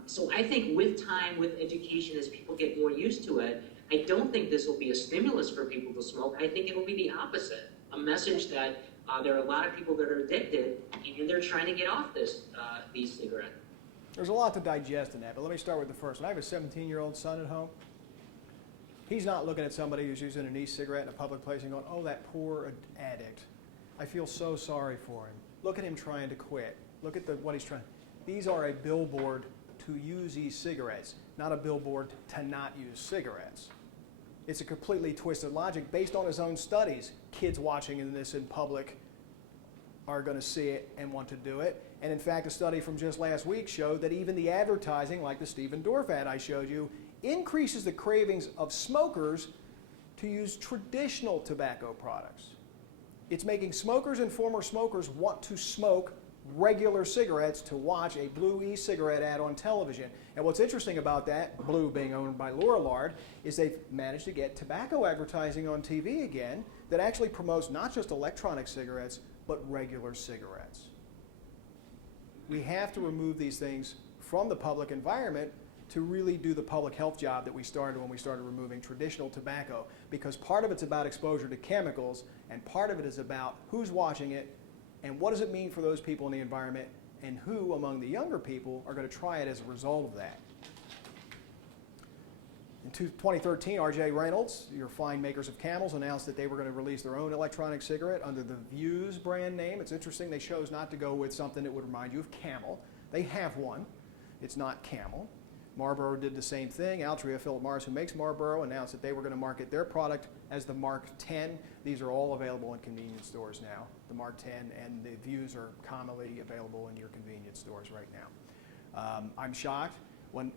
So I think with time, with education, as people get more used to it, I don't think this will be a stimulus for people to smoke. I think it'll be the opposite, a message that there are a lot of people that are addicted and they're trying to get off these cigarettes. There's a lot to digest in that, but let me start with the first one. I have a 17-year-old son at home. He's not looking at somebody who's using an e-cigarette in a public place and going, oh, that poor addict. I feel so sorry for him. Look at him trying to quit. Look at what he's trying. These are a billboard to use e-cigarettes, not a billboard to not use cigarettes. It's a completely twisted logic based on his own studies. Kids watching this in public are going to see it and want to do it. And in fact, a study from just last week showed that even the advertising, like the Stephen Dorff ad I showed you, increases the cravings of smokers to use traditional tobacco products. It's making smokers and former smokers want to smoke regular cigarettes to watch a blue e-cigarette ad on television. And what's interesting about that, Blue being owned by Lorillard, is they've managed to get tobacco advertising on TV again that actually promotes not just electronic cigarettes, but regular cigarettes. We have to remove these things from the public environment to really do the public health job that we started when we started removing traditional tobacco, because part of it's about exposure to chemicals, and part of it is about who's watching it, and what does it mean for those people in the environment, and who among the younger people are going to try it as a result of that. In 2013, R.J. Reynolds, your fine makers of Camels, announced that they were going to release their own electronic cigarette under the Vuse brand name. It's interesting they chose not to go with something that would remind you of Camel. They have one. It's not Camel. Marlboro did the same thing. Altria, Philip Morris, who makes Marlboro, announced that they were going to market their product as the Mark 10. These are all available in convenience stores now. The Mark 10 and the Vuse are commonly available in your convenience stores right now. I'm shocked when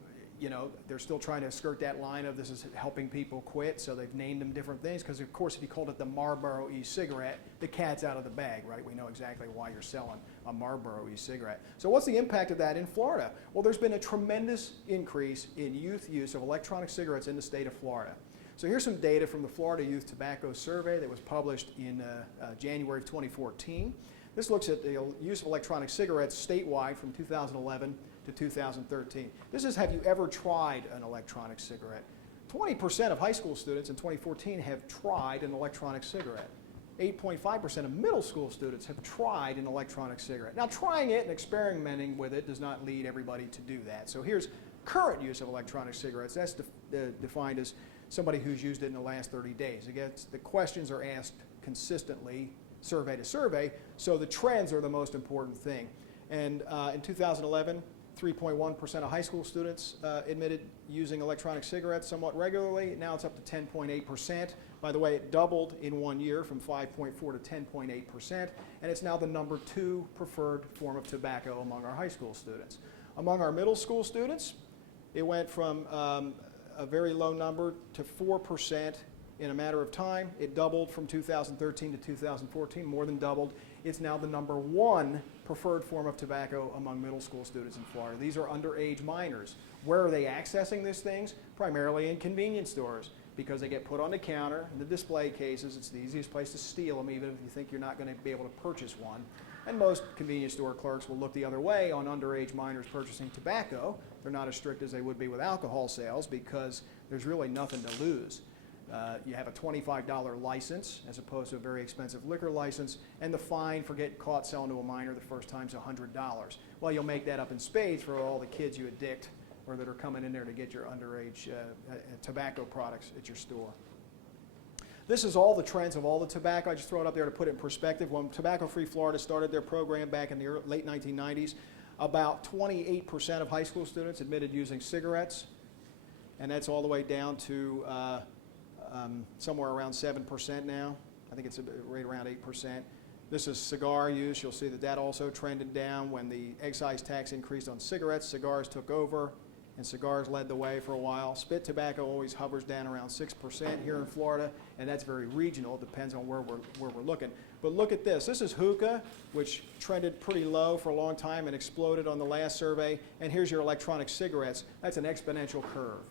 they're still trying to skirt that line of this is helping people quit, so they've named them different things, because of course if you called it the Marlboro e-cigarette, the cat's out of the bag, right? We know exactly why you're selling a Marlboro e-cigarette. So what's the impact of that in Florida? Well, there's been a tremendous increase in youth use of electronic cigarettes in the state of Florida. So here's some data from the Florida Youth Tobacco Survey that was published in January of 2014. This looks at the use of electronic cigarettes statewide from 2011 to 2013. This is, have you ever tried an electronic cigarette? 20% of high school students in 2014 have tried an electronic cigarette. 8.5% of middle school students have tried an electronic cigarette. Now, trying it and experimenting with it does not lead everybody to do that. So here's current use of electronic cigarettes. That's defined as somebody who's used it in the last 30 days. Again, the questions are asked consistently, survey to survey, so the trends are the most important thing. And in 2011, 3.1% of high school students admitted using electronic cigarettes somewhat regularly. Now it's up to 10.8%. By the way, it doubled in 1 year from 5.4 to 10.8%, and it's now the number 2 preferred form of tobacco among our high school students. Among our middle school students, it went from a very low number to 4% in a matter of time. It doubled from 2013 to 2014, more than doubled. It's now the #1 preferred form of tobacco among middle school students in Florida. These are underage minors. Where are they accessing these things? Primarily in convenience stores, because they get put on the counter in the display cases. It's the easiest place to steal them, even if you think you're not going to be able to purchase one. And most convenience store clerks will look the other way on underage minors purchasing tobacco. They're not as strict as they would be with alcohol sales because there's really nothing to lose. You have a $25 license as opposed to a very expensive liquor license, and the fine for getting caught selling to a minor the first time is $100. Well, you'll make that up in spades for all the kids you addict or that are coming in there to get your underage tobacco products at your store. This is all the trends of all the tobacco. I just throw it up there to put it in perspective. When Tobacco Free Florida started their program back in the late 1990s, about 28% of high school students admitted using cigarettes, and that's all the way down to somewhere around 7% now. I think it's right around 8%. This is cigar use. You'll see that that also trended down. When the excise tax increased on cigarettes, cigars took over, and cigars led the way for a while. Spit tobacco always hovers down around 6% here in Florida, and that's very regional. It depends on where we're looking. But look at this. This is hookah, which trended pretty low for a long time and exploded on the last survey. And here's your electronic cigarettes. That's an exponential curve.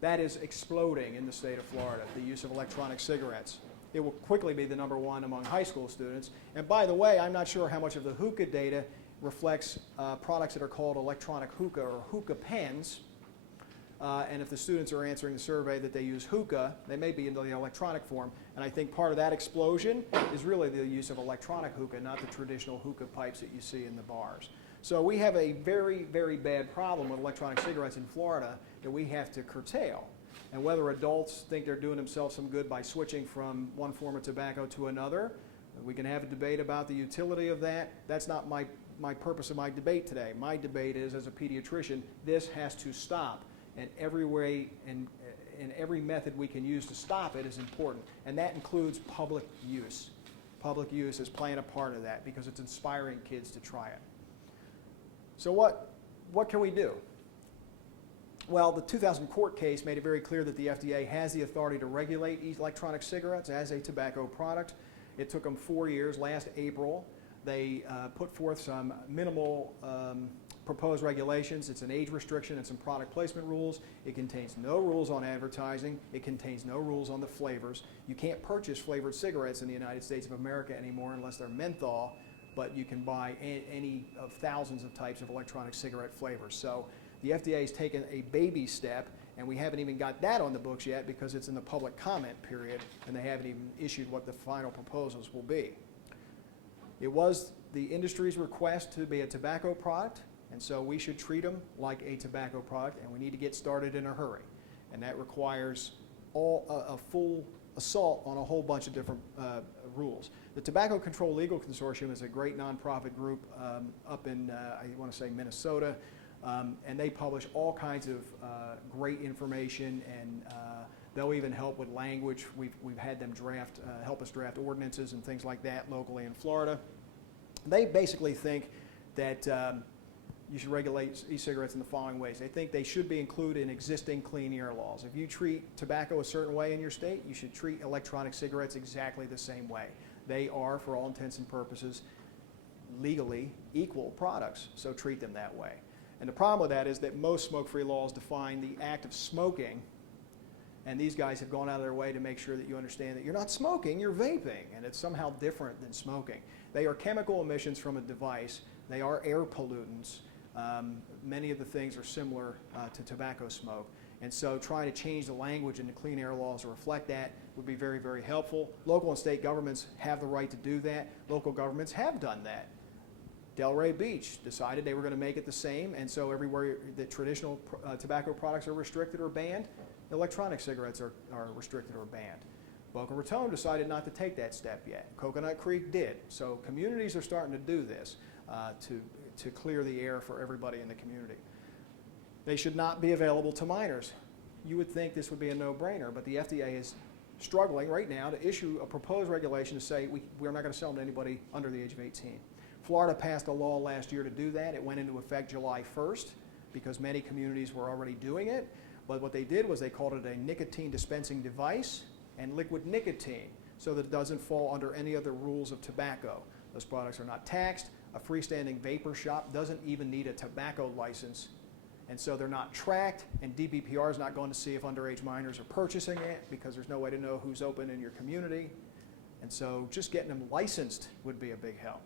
That is exploding in the state of Florida, the use of electronic cigarettes. It will quickly be the #1 among high school students. And by the way, I'm not sure how much of the hookah data reflects products that are called electronic hookah or hookah pens. And if the students are answering the survey that they use hookah, they may be in the electronic form. And I think part of that explosion is really the use of electronic hookah, not the traditional hookah pipes that you see in the bars. So we have a very, very bad problem with electronic cigarettes in Florida that we have to curtail. And whether adults think they're doing themselves some good by switching from one form of tobacco to another, we can have a debate about the utility of that. That's not my purpose of my debate today. My debate is, as a pediatrician, this has to stop. And every way and in every method we can use to stop it is important. And that includes public use. Public use is playing a part of that because it's inspiring kids to try it. So what can we do? Well, the 2000 court case made it very clear that the FDA has the authority to regulate electronic cigarettes as a tobacco product. It took them 4 years. Last April, they put forth some minimal proposed regulations. It's an age restriction and some product placement rules. It contains no rules on advertising. It contains no rules on the flavors. You can't purchase flavored cigarettes in the United States of America anymore unless they're menthol, but you can buy any of thousands of types of electronic cigarette flavors. So the FDA has taken a baby step, and we haven't even got that on the books yet because it's in the public comment period, and they haven't even issued what the final proposals will be. It was the industry's request to be a tobacco product, and so we should treat them like a tobacco product, and we need to get started in a hurry. And that requires a full assault on a whole bunch of different rules. The Tobacco Control Legal Consortium is a great nonprofit group up in, I want to say, Minnesota, and they publish all kinds of great information, and they'll even help with language. We've had them help us draft ordinances and things like that locally in Florida. They basically think that you should regulate e-cigarettes in the following ways. They think they should be included in existing clean air laws. If you treat tobacco a certain way in your state, you should treat electronic cigarettes exactly the same way. They are, for all intents and purposes, legally equal products, so treat them that way. And the problem with that is that most smoke-free laws define the act of smoking, and these guys have gone out of their way to make sure that you understand that you're not smoking, you're vaping, and it's somehow different than smoking. They are chemical emissions from a device. They are air pollutants. Many of the things are similar to tobacco smoke. And so trying to change the language in the clean air laws to reflect that would be very, very helpful. Local and state governments have the right to do that. Local governments have done that. Delray Beach decided they were going to make it the same, and so everywhere that traditional tobacco products are restricted or banned, electronic cigarettes are restricted or banned. Boca Raton decided not to take that step yet. Coconut Creek did. So communities are starting to do this to clear the air for everybody in the community. They should not be available to minors. You would think this would be a no-brainer, but the FDA is struggling right now to issue a proposed regulation to say we're not going to sell them to anybody under the age of 18. Florida passed a law last year to do that. It went into effect July 1st because many communities were already doing it. But what they did was they called it a nicotine dispensing device, and liquid nicotine so that it doesn't fall under any other rules of tobacco. Those products are not taxed. A freestanding vapor shop doesn't even need a tobacco license, and so they're not tracked, and DBPR is not going to see if underage minors are purchasing it because there's no way to know who's open in your community. And so just getting them licensed would be a big help.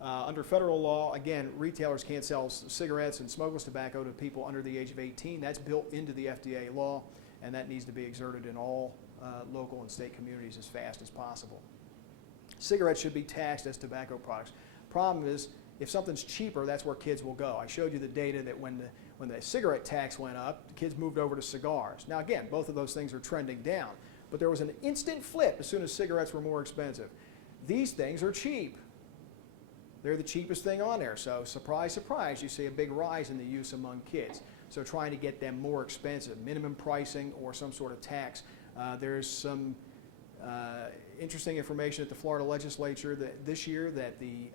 Under federal law, again, retailers can't sell cigarettes and smokeless tobacco to people under the age of 18. That's built into the FDA law, and that needs to be exerted in all local and state communities as fast as possible. Cigarettes should be taxed as tobacco products. Problem is, if something's cheaper, that's where kids will go. I showed you the data that when the cigarette tax went up, the kids moved over to cigars. Now again, both of those things are trending down, but there was an instant flip as soon as cigarettes were more expensive. These things are cheap. They're the cheapest thing on there, so surprise, surprise, you see a big rise in the use among kids. So trying to get them more expensive, minimum pricing or some sort of tax. There's some interesting information at the Florida legislature that this year that the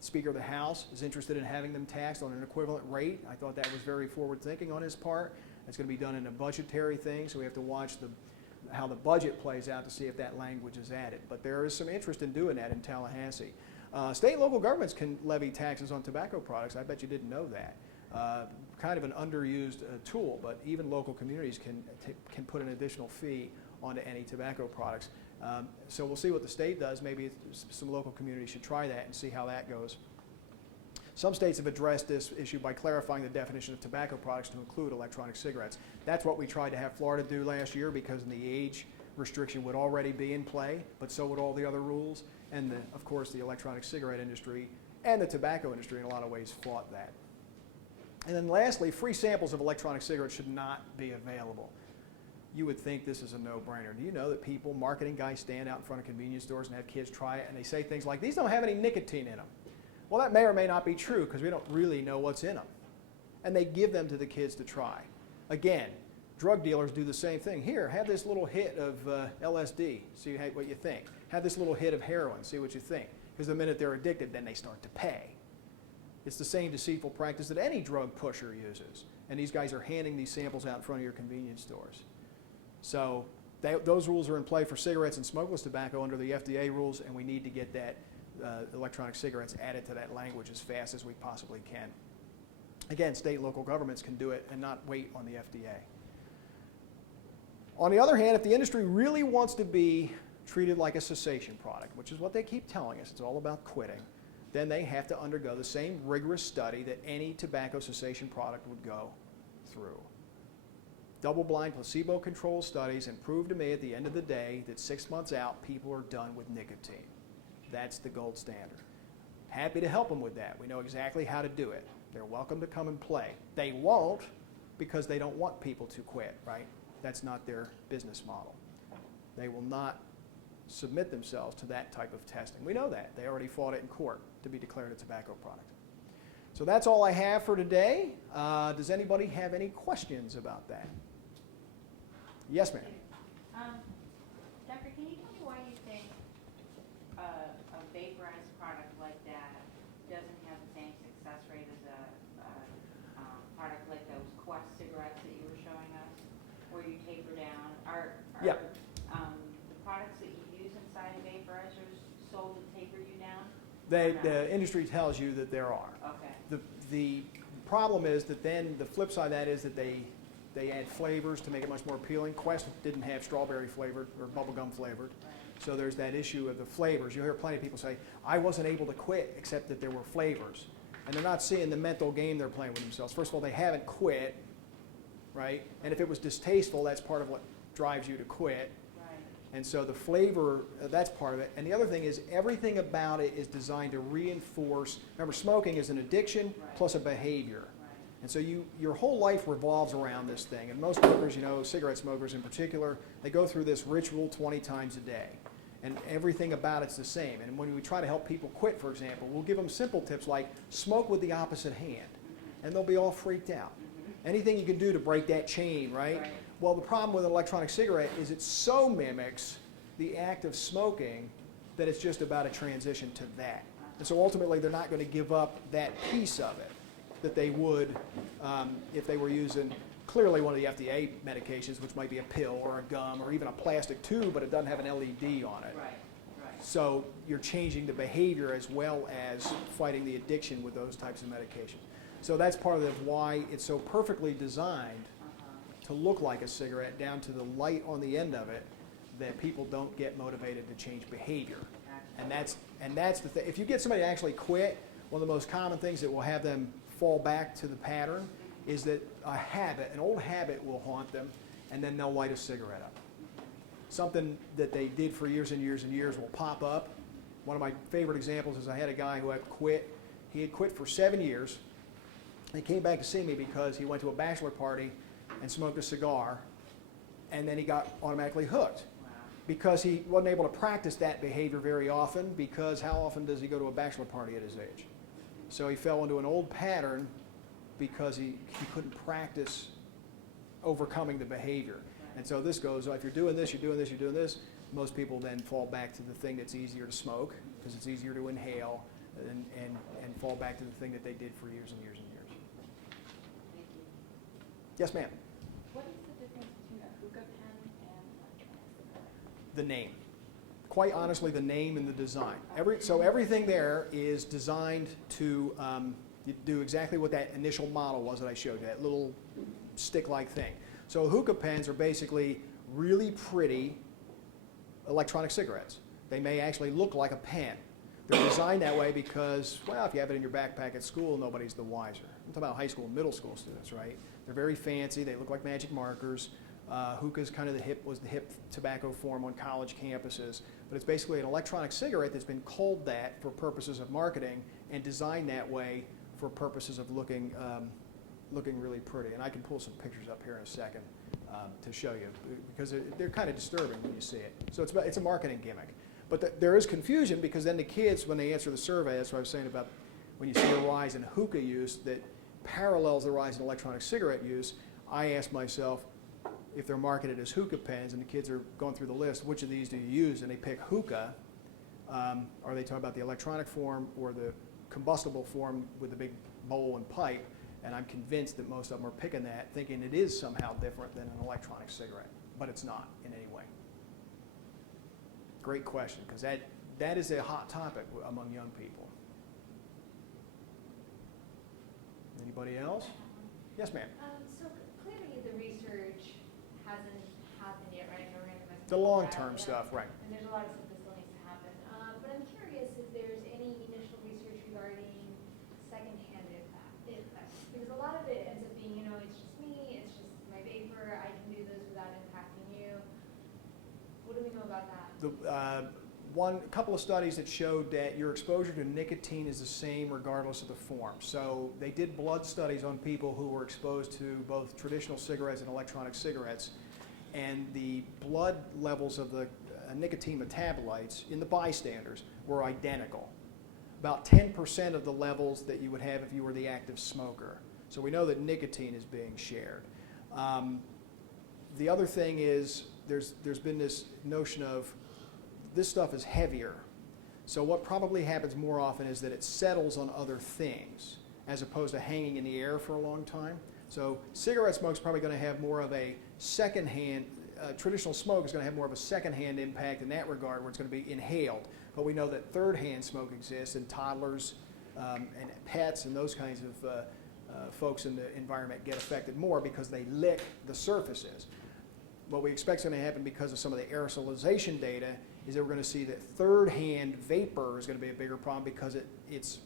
Speaker of the House is interested in having them taxed on an equivalent rate. I thought that was very forward thinking on his part. It's going to be done in a budgetary thing, so we have to watch how the budget plays out to see if that language is added. But there is some interest in doing that in Tallahassee. State and local governments can levy taxes on tobacco products. I bet you didn't know that. Kind of an underused tool, but even local communities can put an additional fee onto any tobacco products. So we'll see what the state does. Maybe some local communities should try that and see how that goes. Some states have addressed this issue by clarifying the definition of tobacco products to include electronic cigarettes. That's what we tried to have Florida do last year because the age restriction would already be in play, but so would all the other rules. And of course, the electronic cigarette industry and the tobacco industry in a lot of ways fought that. And then lastly, free samples of electronic cigarettes should not be available. You would think this is a no-brainer. Do you know that marketing guys stand out in front of convenience stores and have kids try it and they say things like, these don't have any nicotine in them? Well, that may or may not be true because we don't really know what's in them. And they give them to the kids to try. Again, drug dealers do the same thing. Here, have this little hit of LSD, see what you think. Have this little hit of heroin, see what you think. Because the minute they're addicted, then they start to pay. It's the same deceitful practice that any drug pusher uses. And these guys are handing these samples out in front of your convenience stores. So those rules are in play for cigarettes and smokeless tobacco under the FDA rules, and we need to get that electronic cigarettes added to that language as fast as we possibly can. Again, state and local governments can do it and not wait on the FDA. On the other hand, if the industry really wants to be treated like a cessation product, which is what they keep telling us, it's all about quitting, then they have to undergo the same rigorous study that any tobacco cessation product would go through. Double-blind, placebo-controlled studies and prove to me at the end of the day that 6 months out, people are done with nicotine. That's the gold standard. Happy to help them with that. We know exactly how to do it. They're welcome to come and play. They won't because they don't want people to quit, right? That's not their business model. They will not submit themselves to that type of testing. We know that. They already fought it in court to be declared a tobacco product. So that's all I have for today. Does anybody have any questions about that? Yes, ma'am. Doctor, can you tell me why you think a vaporized product like that doesn't have the same success rate as a product like those Quest cigarettes that you were showing us, where you taper down? Yeah. The products that you use inside vaporizers sold to taper you down? The industry tells you that there are. Okay. The problem is that then the flip side of that is that they add flavors to make it much more appealing. Quest didn't have strawberry flavored or bubblegum flavored. So there's that issue of the flavors. You'll hear plenty of people say, I wasn't able to quit except that there were flavors. And they're not seeing the mental game they're playing with themselves. First of all, they haven't quit, right? And if it was distasteful, that's part of what drives you to quit. And so the flavor, that's part of it. And the other thing is everything about it is designed to reinforce, remember smoking is an addiction plus a behavior. And so your whole life revolves around this thing. And most smokers, cigarette smokers in particular, they go through this ritual 20 times a day. And everything about it's the same. And when we try to help people quit, for example, we'll give them simple tips like smoke with the opposite hand. And they'll be all freaked out. Anything you can do to break that chain, right? Well, the problem with an electronic cigarette is it so mimics the act of smoking that it's just about a transition to that. And so ultimately, they're not going to give up that piece of it that they would if they were using clearly one of the FDA medications, which might be a pill or a gum or even a plastic tube, but it doesn't have an LED on it. Right, right. So you're changing the behavior as well as fighting the addiction with those types of medications. So that's part of why it's so perfectly designed to look like a cigarette, down to the light on the end of it, that people don't get motivated to change behavior. And that's the thing. If you get somebody to actually quit, one of the most common things that will have them fall back to the pattern is that a habit, an old habit will haunt them, and then they'll light a cigarette up. Something that they did for years and years and years will pop up. One of my favorite examples is I had a guy who had quit. He had quit for 7 years. He came back to see me because he went to a bachelor party and smoked a cigar, and then he got automatically hooked. Because he wasn't able to practice that behavior very often, because how often does he go to a bachelor party at his age? So he fell into an old pattern because he couldn't practice overcoming the behavior. And so this goes, if you're doing this, you're doing this, you're doing this, most people then fall back to the thing that's easier to smoke, because it's easier to inhale, and fall back to the thing that they did for years and years and years. Thank you. Yes, ma'am. What is the difference between a hookah pen and electronic cigarette? The name. Quite honestly, the name and the design. So everything there is designed to do exactly what that initial model was that I showed you, that little stick-like thing. So hookah pens are basically really pretty electronic cigarettes. They may actually look like a pen. They're designed that way because, well, if you have it in your backpack at school, nobody's the wiser. I'm talking about high school and middle school students, right? They're very fancy. They look like magic markers. Hookah's kind of was the hip tobacco form on college campuses. But it's basically an electronic cigarette that's been called that for purposes of marketing and designed that way for purposes of looking really pretty. And I can pull some pictures up here in a second to show you, because they're kind of disturbing when you see it. So it's a marketing gimmick. But there is confusion, because then the kids, when they answer the survey, that's what I was saying about when you see a rise in hookah use that parallels the rise in electronic cigarette use. I ask myself, if they're marketed as hookah pens and the kids are going through the list, which of these do you use? And they pick hookah. Are they talking about the electronic form or the combustible form with the big bowl and pipe? And I'm convinced that most of them are picking that, thinking it is somehow different than an electronic cigarette, but it's not in any way. Great question, because that is a hot topic among young people. Anybody else? Yes, ma'am. So clearly the research hasn't happened yet, right? No randomized The control long-term trials, stuff, right. And there's a lot of stuff that still needs to happen. But I'm curious if there's any initial research regarding secondhand effects. Because a lot of it ends up being, it's just me, it's just my vapor, I can do this without impacting you. What do we know about that? A couple of studies that showed that your exposure to nicotine is the same regardless of the form. So they did blood studies on people who were exposed to both traditional cigarettes and electronic cigarettes, and the blood levels of the nicotine metabolites in the bystanders were identical. About 10% of the levels that you would have if you were the active smoker. So we know that nicotine is being shared. The other thing is there's been this notion of this stuff is heavier. So what probably happens more often is that it settles on other things as opposed to hanging in the air for a long time. So cigarette smoke is probably going to have more of a secondhand, traditional smoke is going to have more of a secondhand impact in that regard, where it's going to be inhaled. But we know that third-hand smoke exists, and toddlers and pets and those kinds of folks in the environment get affected more because they lick the surfaces. What we expect is going to happen because of some of the aerosolization data is that we're going to see that third-hand vapor is going to be a bigger problem because it's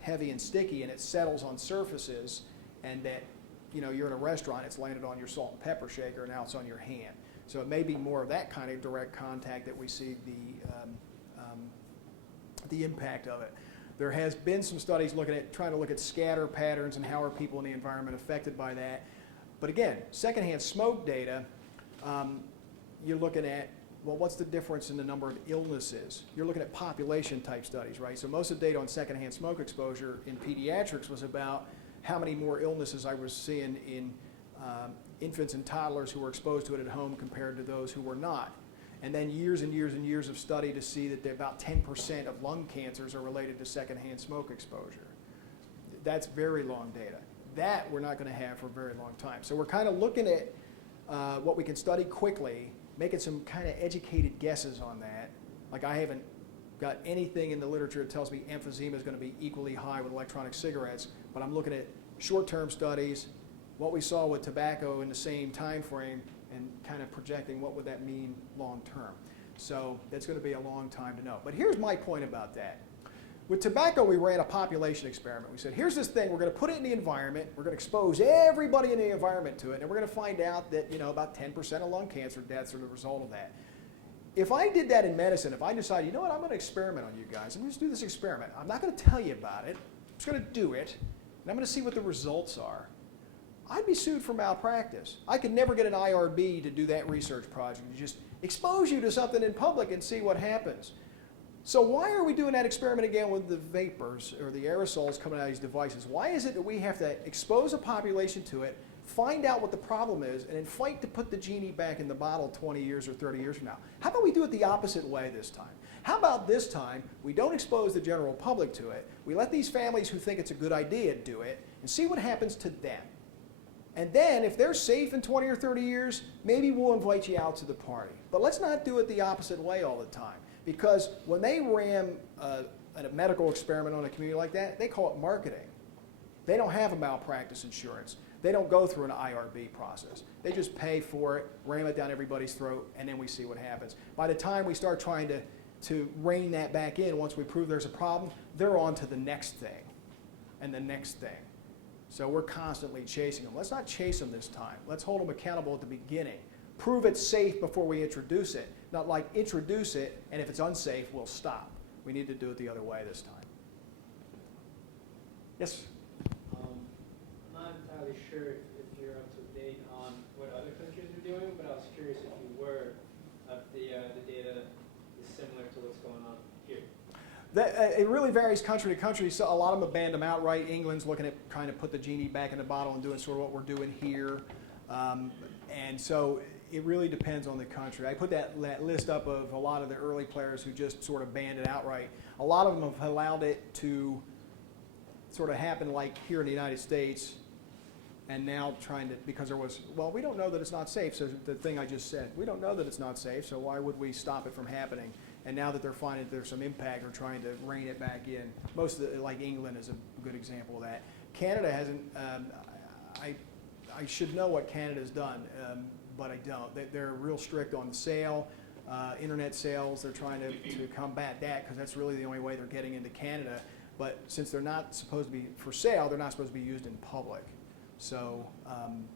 heavy and sticky and it settles on surfaces, and that you're in a restaurant, it's landed on your salt and pepper shaker, and now it's on your hand. So it may be more of that kind of direct contact that we see the impact of it. There has been some studies trying to look at scatter patterns and how are people in the environment affected by that. But again, secondhand smoke data, you're looking at, well, what's the difference in the number of illnesses? You're looking at population type studies, right? So most of the data on secondhand smoke exposure in pediatrics was about how many more illnesses I was seeing in infants and toddlers who were exposed to it at home compared to those who were not. And then years and years and years of study to see that about 10% of lung cancers are related to secondhand smoke exposure. That's very long data. that we're not going to have for a very long time. So we're kind of looking at what we can study quickly, making some kind of educated guesses on that. Like I haven't got anything in the literature that tells me emphysema is going to be equally high with electronic cigarettes, but I'm looking at short-term studies, what we saw with tobacco in the same time frame, and kind of projecting what would that mean long-term. So that's going to be a long time to know. But here's my point about that. With tobacco, we ran a population experiment. We said, here's this thing, we're going to put it in the environment, we're going to expose everybody in the environment to it, and we're going to find out that, you know, about 10% of lung cancer deaths are the result of that. If I did that in medicine, if I decided, you know what, I'm going to experiment on you guys, I'm going to do this experiment. I'm not going to tell you about it, I'm just going to do it, and I'm going to see what the results are. I'd be sued for malpractice. I could never get an IRB to do that research project, to just expose you to something in public and see what happens. So why are we doing that experiment again with the vapors or the aerosols coming out of these devices? Why is it that we have to expose a population to it, find out what the problem is, and then fight to put the genie back in the bottle 20 years or 30 years from now? How about we do it the opposite way this time? How about this time we don't expose the general public to it, we let these families who think it's a good idea do it, and see what happens to them. And then, if they're safe in 20 or 30 years, maybe we'll invite you out to the party. But let's not do it the opposite way all the time. Because when they ran a medical experiment on a community like that, they call it marketing. They don't have a malpractice insurance. They don't go through an IRB process. They just pay for it, ram it down everybody's throat, and then we see what happens. By the time we start trying to rein that back in, once we prove there's a problem, they're on to the next thing and the next thing. So we're constantly chasing them. Let's not chase them this time. Let's hold them accountable at the beginning. Prove it's safe before we introduce it. Not like introduce it, and if it's unsafe, we'll stop. We need to do it the other way this time. Yes? I'm not entirely sure if you're up to date on what other countries are doing, but I was curious if you were, if the data is similar to what's going on here. It really varies country to country. So a lot of them have banned them outright. England's looking at trying to put the genie back in the bottle and doing sort of what we're doing here. And so it really depends on the country. I put that list up of a lot of the early players who just sort of banned it outright. A lot of them have allowed it to sort of happen like here in the United States, and now trying to, because there was, well, we don't know that it's not safe, so the thing I just said, we don't know that it's not safe, so why would we stop it from happening? And now that they're finding that there's some impact, they're trying to rein it back in. Most of the, like England is a good example of that. Canada hasn't, I should know what Canada's done, but I don't. They're real strict on the sale, internet sales. They're trying to combat that because that's really the only way they're getting into Canada. But since they're not supposed to be for sale, they're not supposed to be used in public. So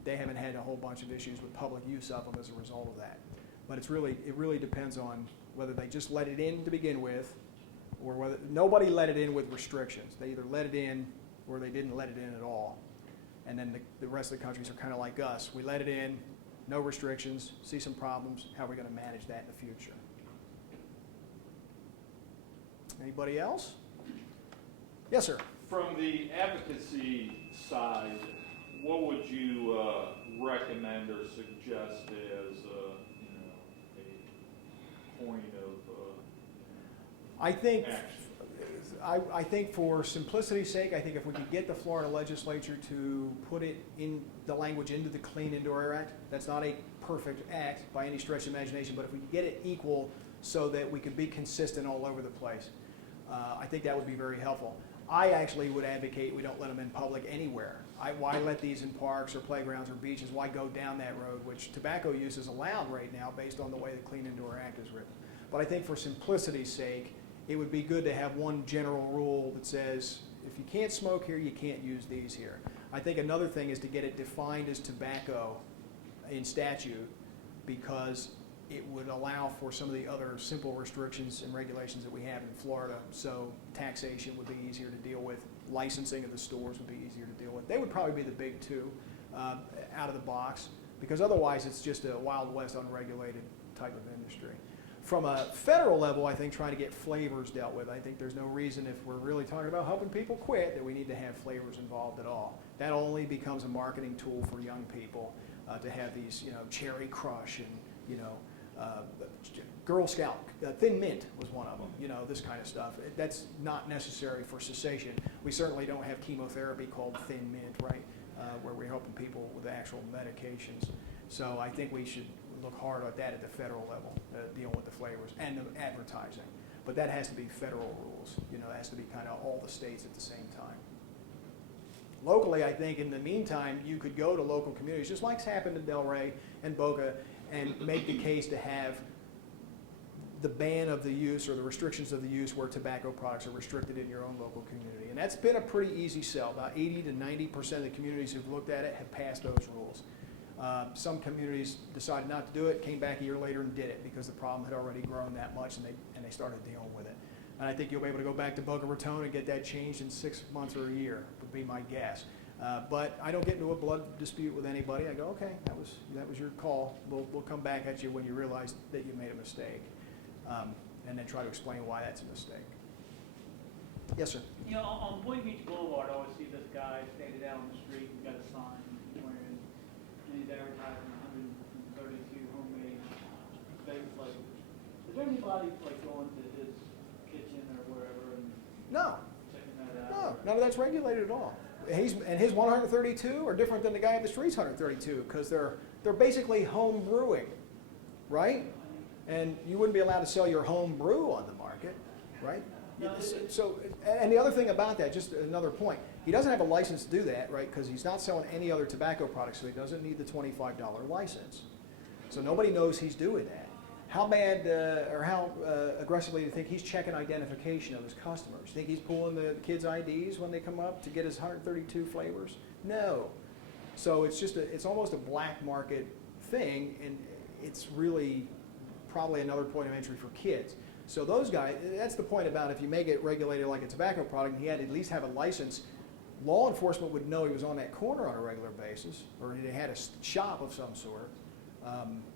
they haven't had a whole bunch of issues with public use of them as a result of that. But it really depends on whether they just let it in to begin with, or whether nobody let it in with restrictions. They either let it in or they didn't let it in at all. And then the rest of the countries are kind of like us. We let it in, no restrictions, see some problems. How are we going to manage that in the future? Anybody else? Yes, sir. From the advocacy side, what would you recommend or suggest as a point of action? I think for simplicity's sake, I think if we could get the Florida legislature to put it in the language into the Clean Indoor Air Act, that's not a perfect act by any stretch of imagination, but if we could get it equal so that we could be consistent all over the place, I think that would be very helpful. I actually would advocate we don't let them in public anywhere. Why let these in parks or playgrounds or beaches? Why go down that road, which tobacco use is allowed right now based on the way the Clean Indoor Act is written. But I think for simplicity's sake, it would be good to have one general rule that says, if you can't smoke here, you can't use these here. I think another thing is to get it defined as tobacco in statute, because it would allow for some of the other simple restrictions and regulations that we have in Florida. So taxation would be easier to deal with. Licensing of the stores would be easier to deal with. They would probably be the big two out of the box, because otherwise it's just a Wild West unregulated type of industry. From a federal level, I think trying to get flavors dealt with. I think there's no reason, if we're really talking about helping people quit, that we need to have flavors involved at all. That only becomes a marketing tool for young people to have these, Cherry Crush and, Girl Scout, Thin Mint was one of them, this kind of stuff. That's not necessary for cessation. We certainly don't have chemotherapy called Thin Mint, right? where we're helping people with actual medications. So I think we should look hard at that at the federal level, dealing with the flavors and the advertising. But that has to be federal rules. You know, it has to be kind of all the states at the same time. Locally, I think in the meantime, you could go to local communities, just like it's happened in Delray and Boca, and make the case to have the ban of the use or the restrictions of the use where tobacco products are restricted in your own local community. And that's been a pretty easy sell. About 80 to 90% of the communities who've looked at it have passed those rules. Some communities decided not to do it, came back a year later and did it because the problem had already grown that much, and they started dealing with it. And I think you'll be able to go back to Boca Raton and get that changed in 6 months or a year, would be my guess. But I don't get into a blood dispute with anybody. I go, okay, that was your call. We'll come back at you when you realize that you made a mistake, and then try to explain why that's a mistake. Yes, sir. You know, on Boynton Beach Boulevard, I always see this guy standing out on the street and got a sign wearing, and he's advertising 132 homemade vape flavors. Is there anybody like going to his kitchen or wherever and No. checking that No, out? none of that's regulated at all. And his 132 are different than the guy in the street's 132 because they're basically home brewing, right? And you wouldn't be allowed to sell your home brew on the market, right? So, and the other thing about that, just another point, he doesn't have a license to do that, right? Because he's not selling any other tobacco products, so he doesn't need the $25 license. So nobody knows he's doing that. How bad or how aggressively do you think he's checking identification of his customers? Think he's pulling the kids' IDs when they come up to get his 132 flavors? No. So it's almost a black market thing, and it's really probably another point of entry for kids. So those guys, that's the point about if you make it regulated like a tobacco product and he had to at least have a license, law enforcement would know he was on that corner on a regular basis, or he had a shop of some sort.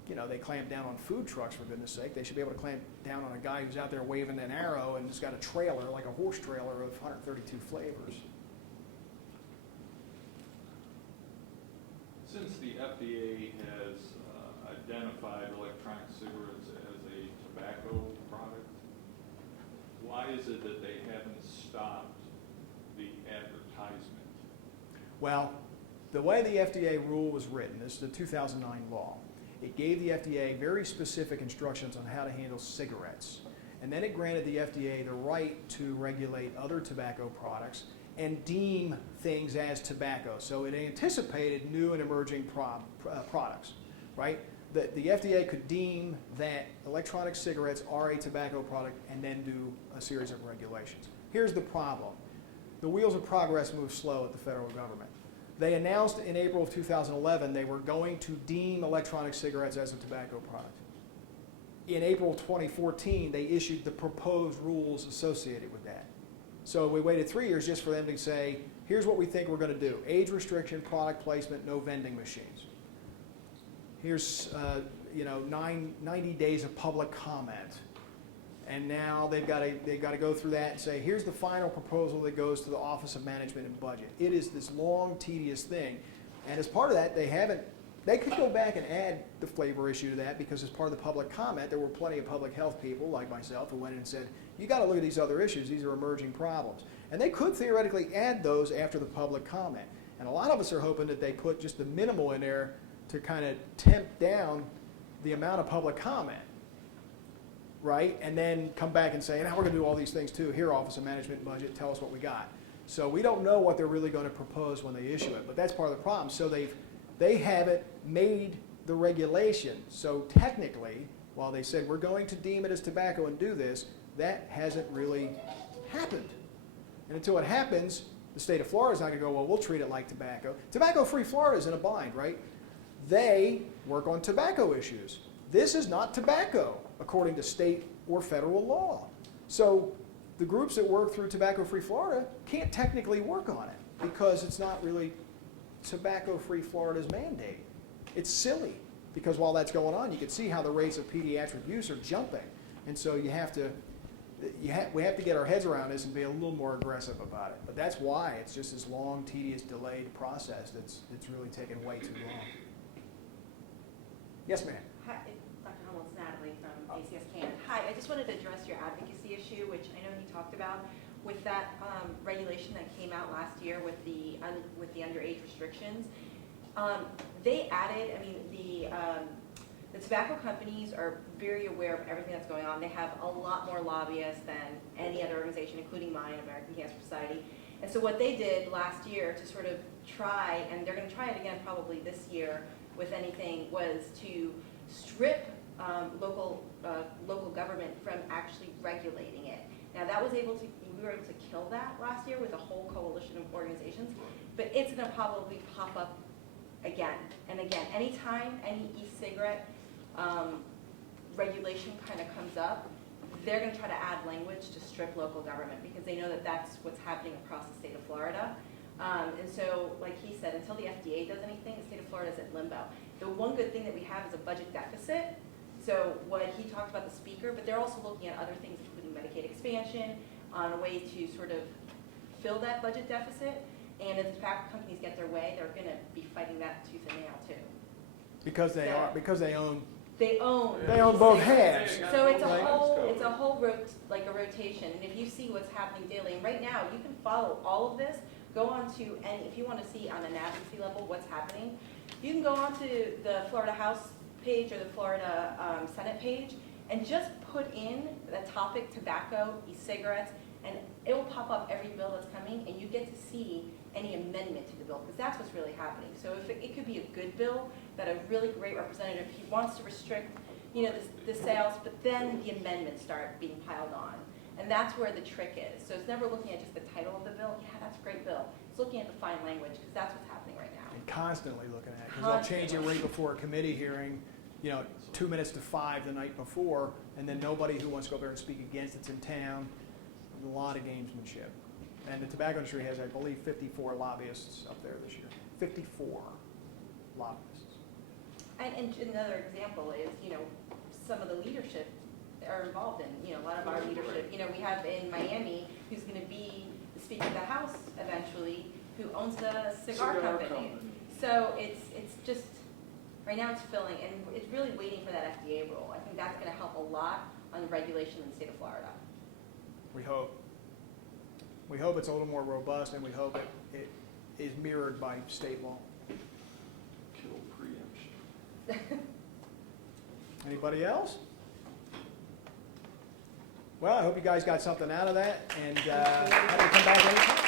You know, they clamp down on food trucks, for goodness sake. They should be able to clamp down on a guy who's out there waving an arrow and has got a trailer, like a horse trailer of 132 flavors. Since the FDA has identified electronic cigarettes as a tobacco product, why is it that they haven't stopped the advertisement? Well, the way the FDA rule was written, this is the 2009 law, it gave the FDA very specific instructions on how to handle cigarettes. And then it granted the FDA the right to regulate other tobacco products and deem things as tobacco. So it anticipated new and emerging products, right? The FDA could deem that electronic cigarettes are a tobacco product and then do a series of regulations. Here's the problem. The wheels of progress move slow at the federal government. They announced in April of 2011 they were going to deem electronic cigarettes as a tobacco product. In April 2014, they issued the proposed rules associated with that. So we waited 3 years just for them to say, here's what we think we're going to do. Age restriction, product placement, no vending machines. Here's 90 days of public comment. And now they've got to go through that and say, here's the final proposal that goes to the Office of Management and Budget. It is this long, tedious thing. And as part of that, they could go back and add the flavor issue to that because as part of the public comment, there were plenty of public health people like myself who went in and said, you got to look at these other issues. These are emerging problems. And they could theoretically add those after the public comment. And a lot of us are hoping that they put just the minimal in there to kind of temp down the amount of public comment. Right? And then come back and say, now we're going to do all these things too. Here, Office of Management and Budget, tell us what we got. So we don't know what they're really going to propose when they issue it, but that's part of the problem. So they haven't made the regulation. So technically, while they said we're going to deem it as tobacco and do this, that hasn't really happened. And until it happens, the state of Florida is not going to go, well, we'll treat it like tobacco. Tobacco-free Florida is in a bind, right? They work on tobacco issues. This is not tobacco, according to state or federal law. So the groups that work through Tobacco-Free Florida can't technically work on it because it's not really Tobacco-Free Florida's mandate. It's silly because while that's going on, you can see how the rates of pediatric use are jumping. And so we have to get our heads around this and be a little more aggressive about it. But that's why it's just this long, tedious, delayed process that's really taken way too long. Yes, ma'am. Hi, Dr. Hummel, it's Natalie from ACS Can. Hi, I just wanted to address your advocacy issue, which I know he talked about. with that regulation that came out last year with the underage restrictions, they added, I mean, the tobacco companies are very aware of everything that's going on. They have a lot more lobbyists than any other organization, including mine, American Cancer Society. And so what they did last year to sort of try, and they're going to try it again probably this year with anything, was to strip local government from actually regulating it. Now we were able to kill that last year with a whole coalition of organizations, but it's going to probably pop up again and again. Anytime any e-cigarette regulation kind of comes up, they're going to try to add language to strip local government because they know that that's what's happening across the state of Florida. And so, like he said, until the FDA does anything, the state of Florida is at limbo. The one good thing that we have is a budget deficit. So what he talked about the speaker, but they're also looking at other things, including Medicaid expansion, on a way to sort of fill that budget deficit. And if the tobacco companies get their way, they're going to be fighting that tooth and nail too. Because they own. They own both halves. So it's a whole rotation. And if you see what's happening daily, and right now you can follow all of this. Go on to, and if you want to see on an advocacy level what's happening, you can go on to the Florida House page or the Florida Senate page and just put in the topic tobacco, e-cigarettes, and it will pop up every bill that's coming, and you get to see any amendment to the bill, because that's what's really happening. So if it could be a good bill that a really great representative, he wants to restrict, the sales, but then the amendments start being piled on. And that's where the trick is. So it's never looking at just the title of the bill. Yeah, that's a great bill. It's looking at the fine language, because that's what's happening right now. And constantly looking at it, because they'll change it right before a committee hearing, 2 minutes to 5 the night before, and then nobody who wants to go there and speak against it's in town. A lot of gamesmanship. And the tobacco industry has, I believe, 54 lobbyists up there this year. 54 lobbyists. And another example is, some of the leadership are involved in, a lot of our leadership. We have in Miami, who's going to be the Speaker of the House eventually, who owns the cigar company. So it's just, right now it's filling, and it's really waiting for that FDA rule. I think that's going to help a lot on the regulation in the state of Florida. We hope. We hope it's a little more robust, and we hope it is mirrored by state law. Kill preemption. Anybody else? Well, I hope you guys got something out of that, and have to come back anytime.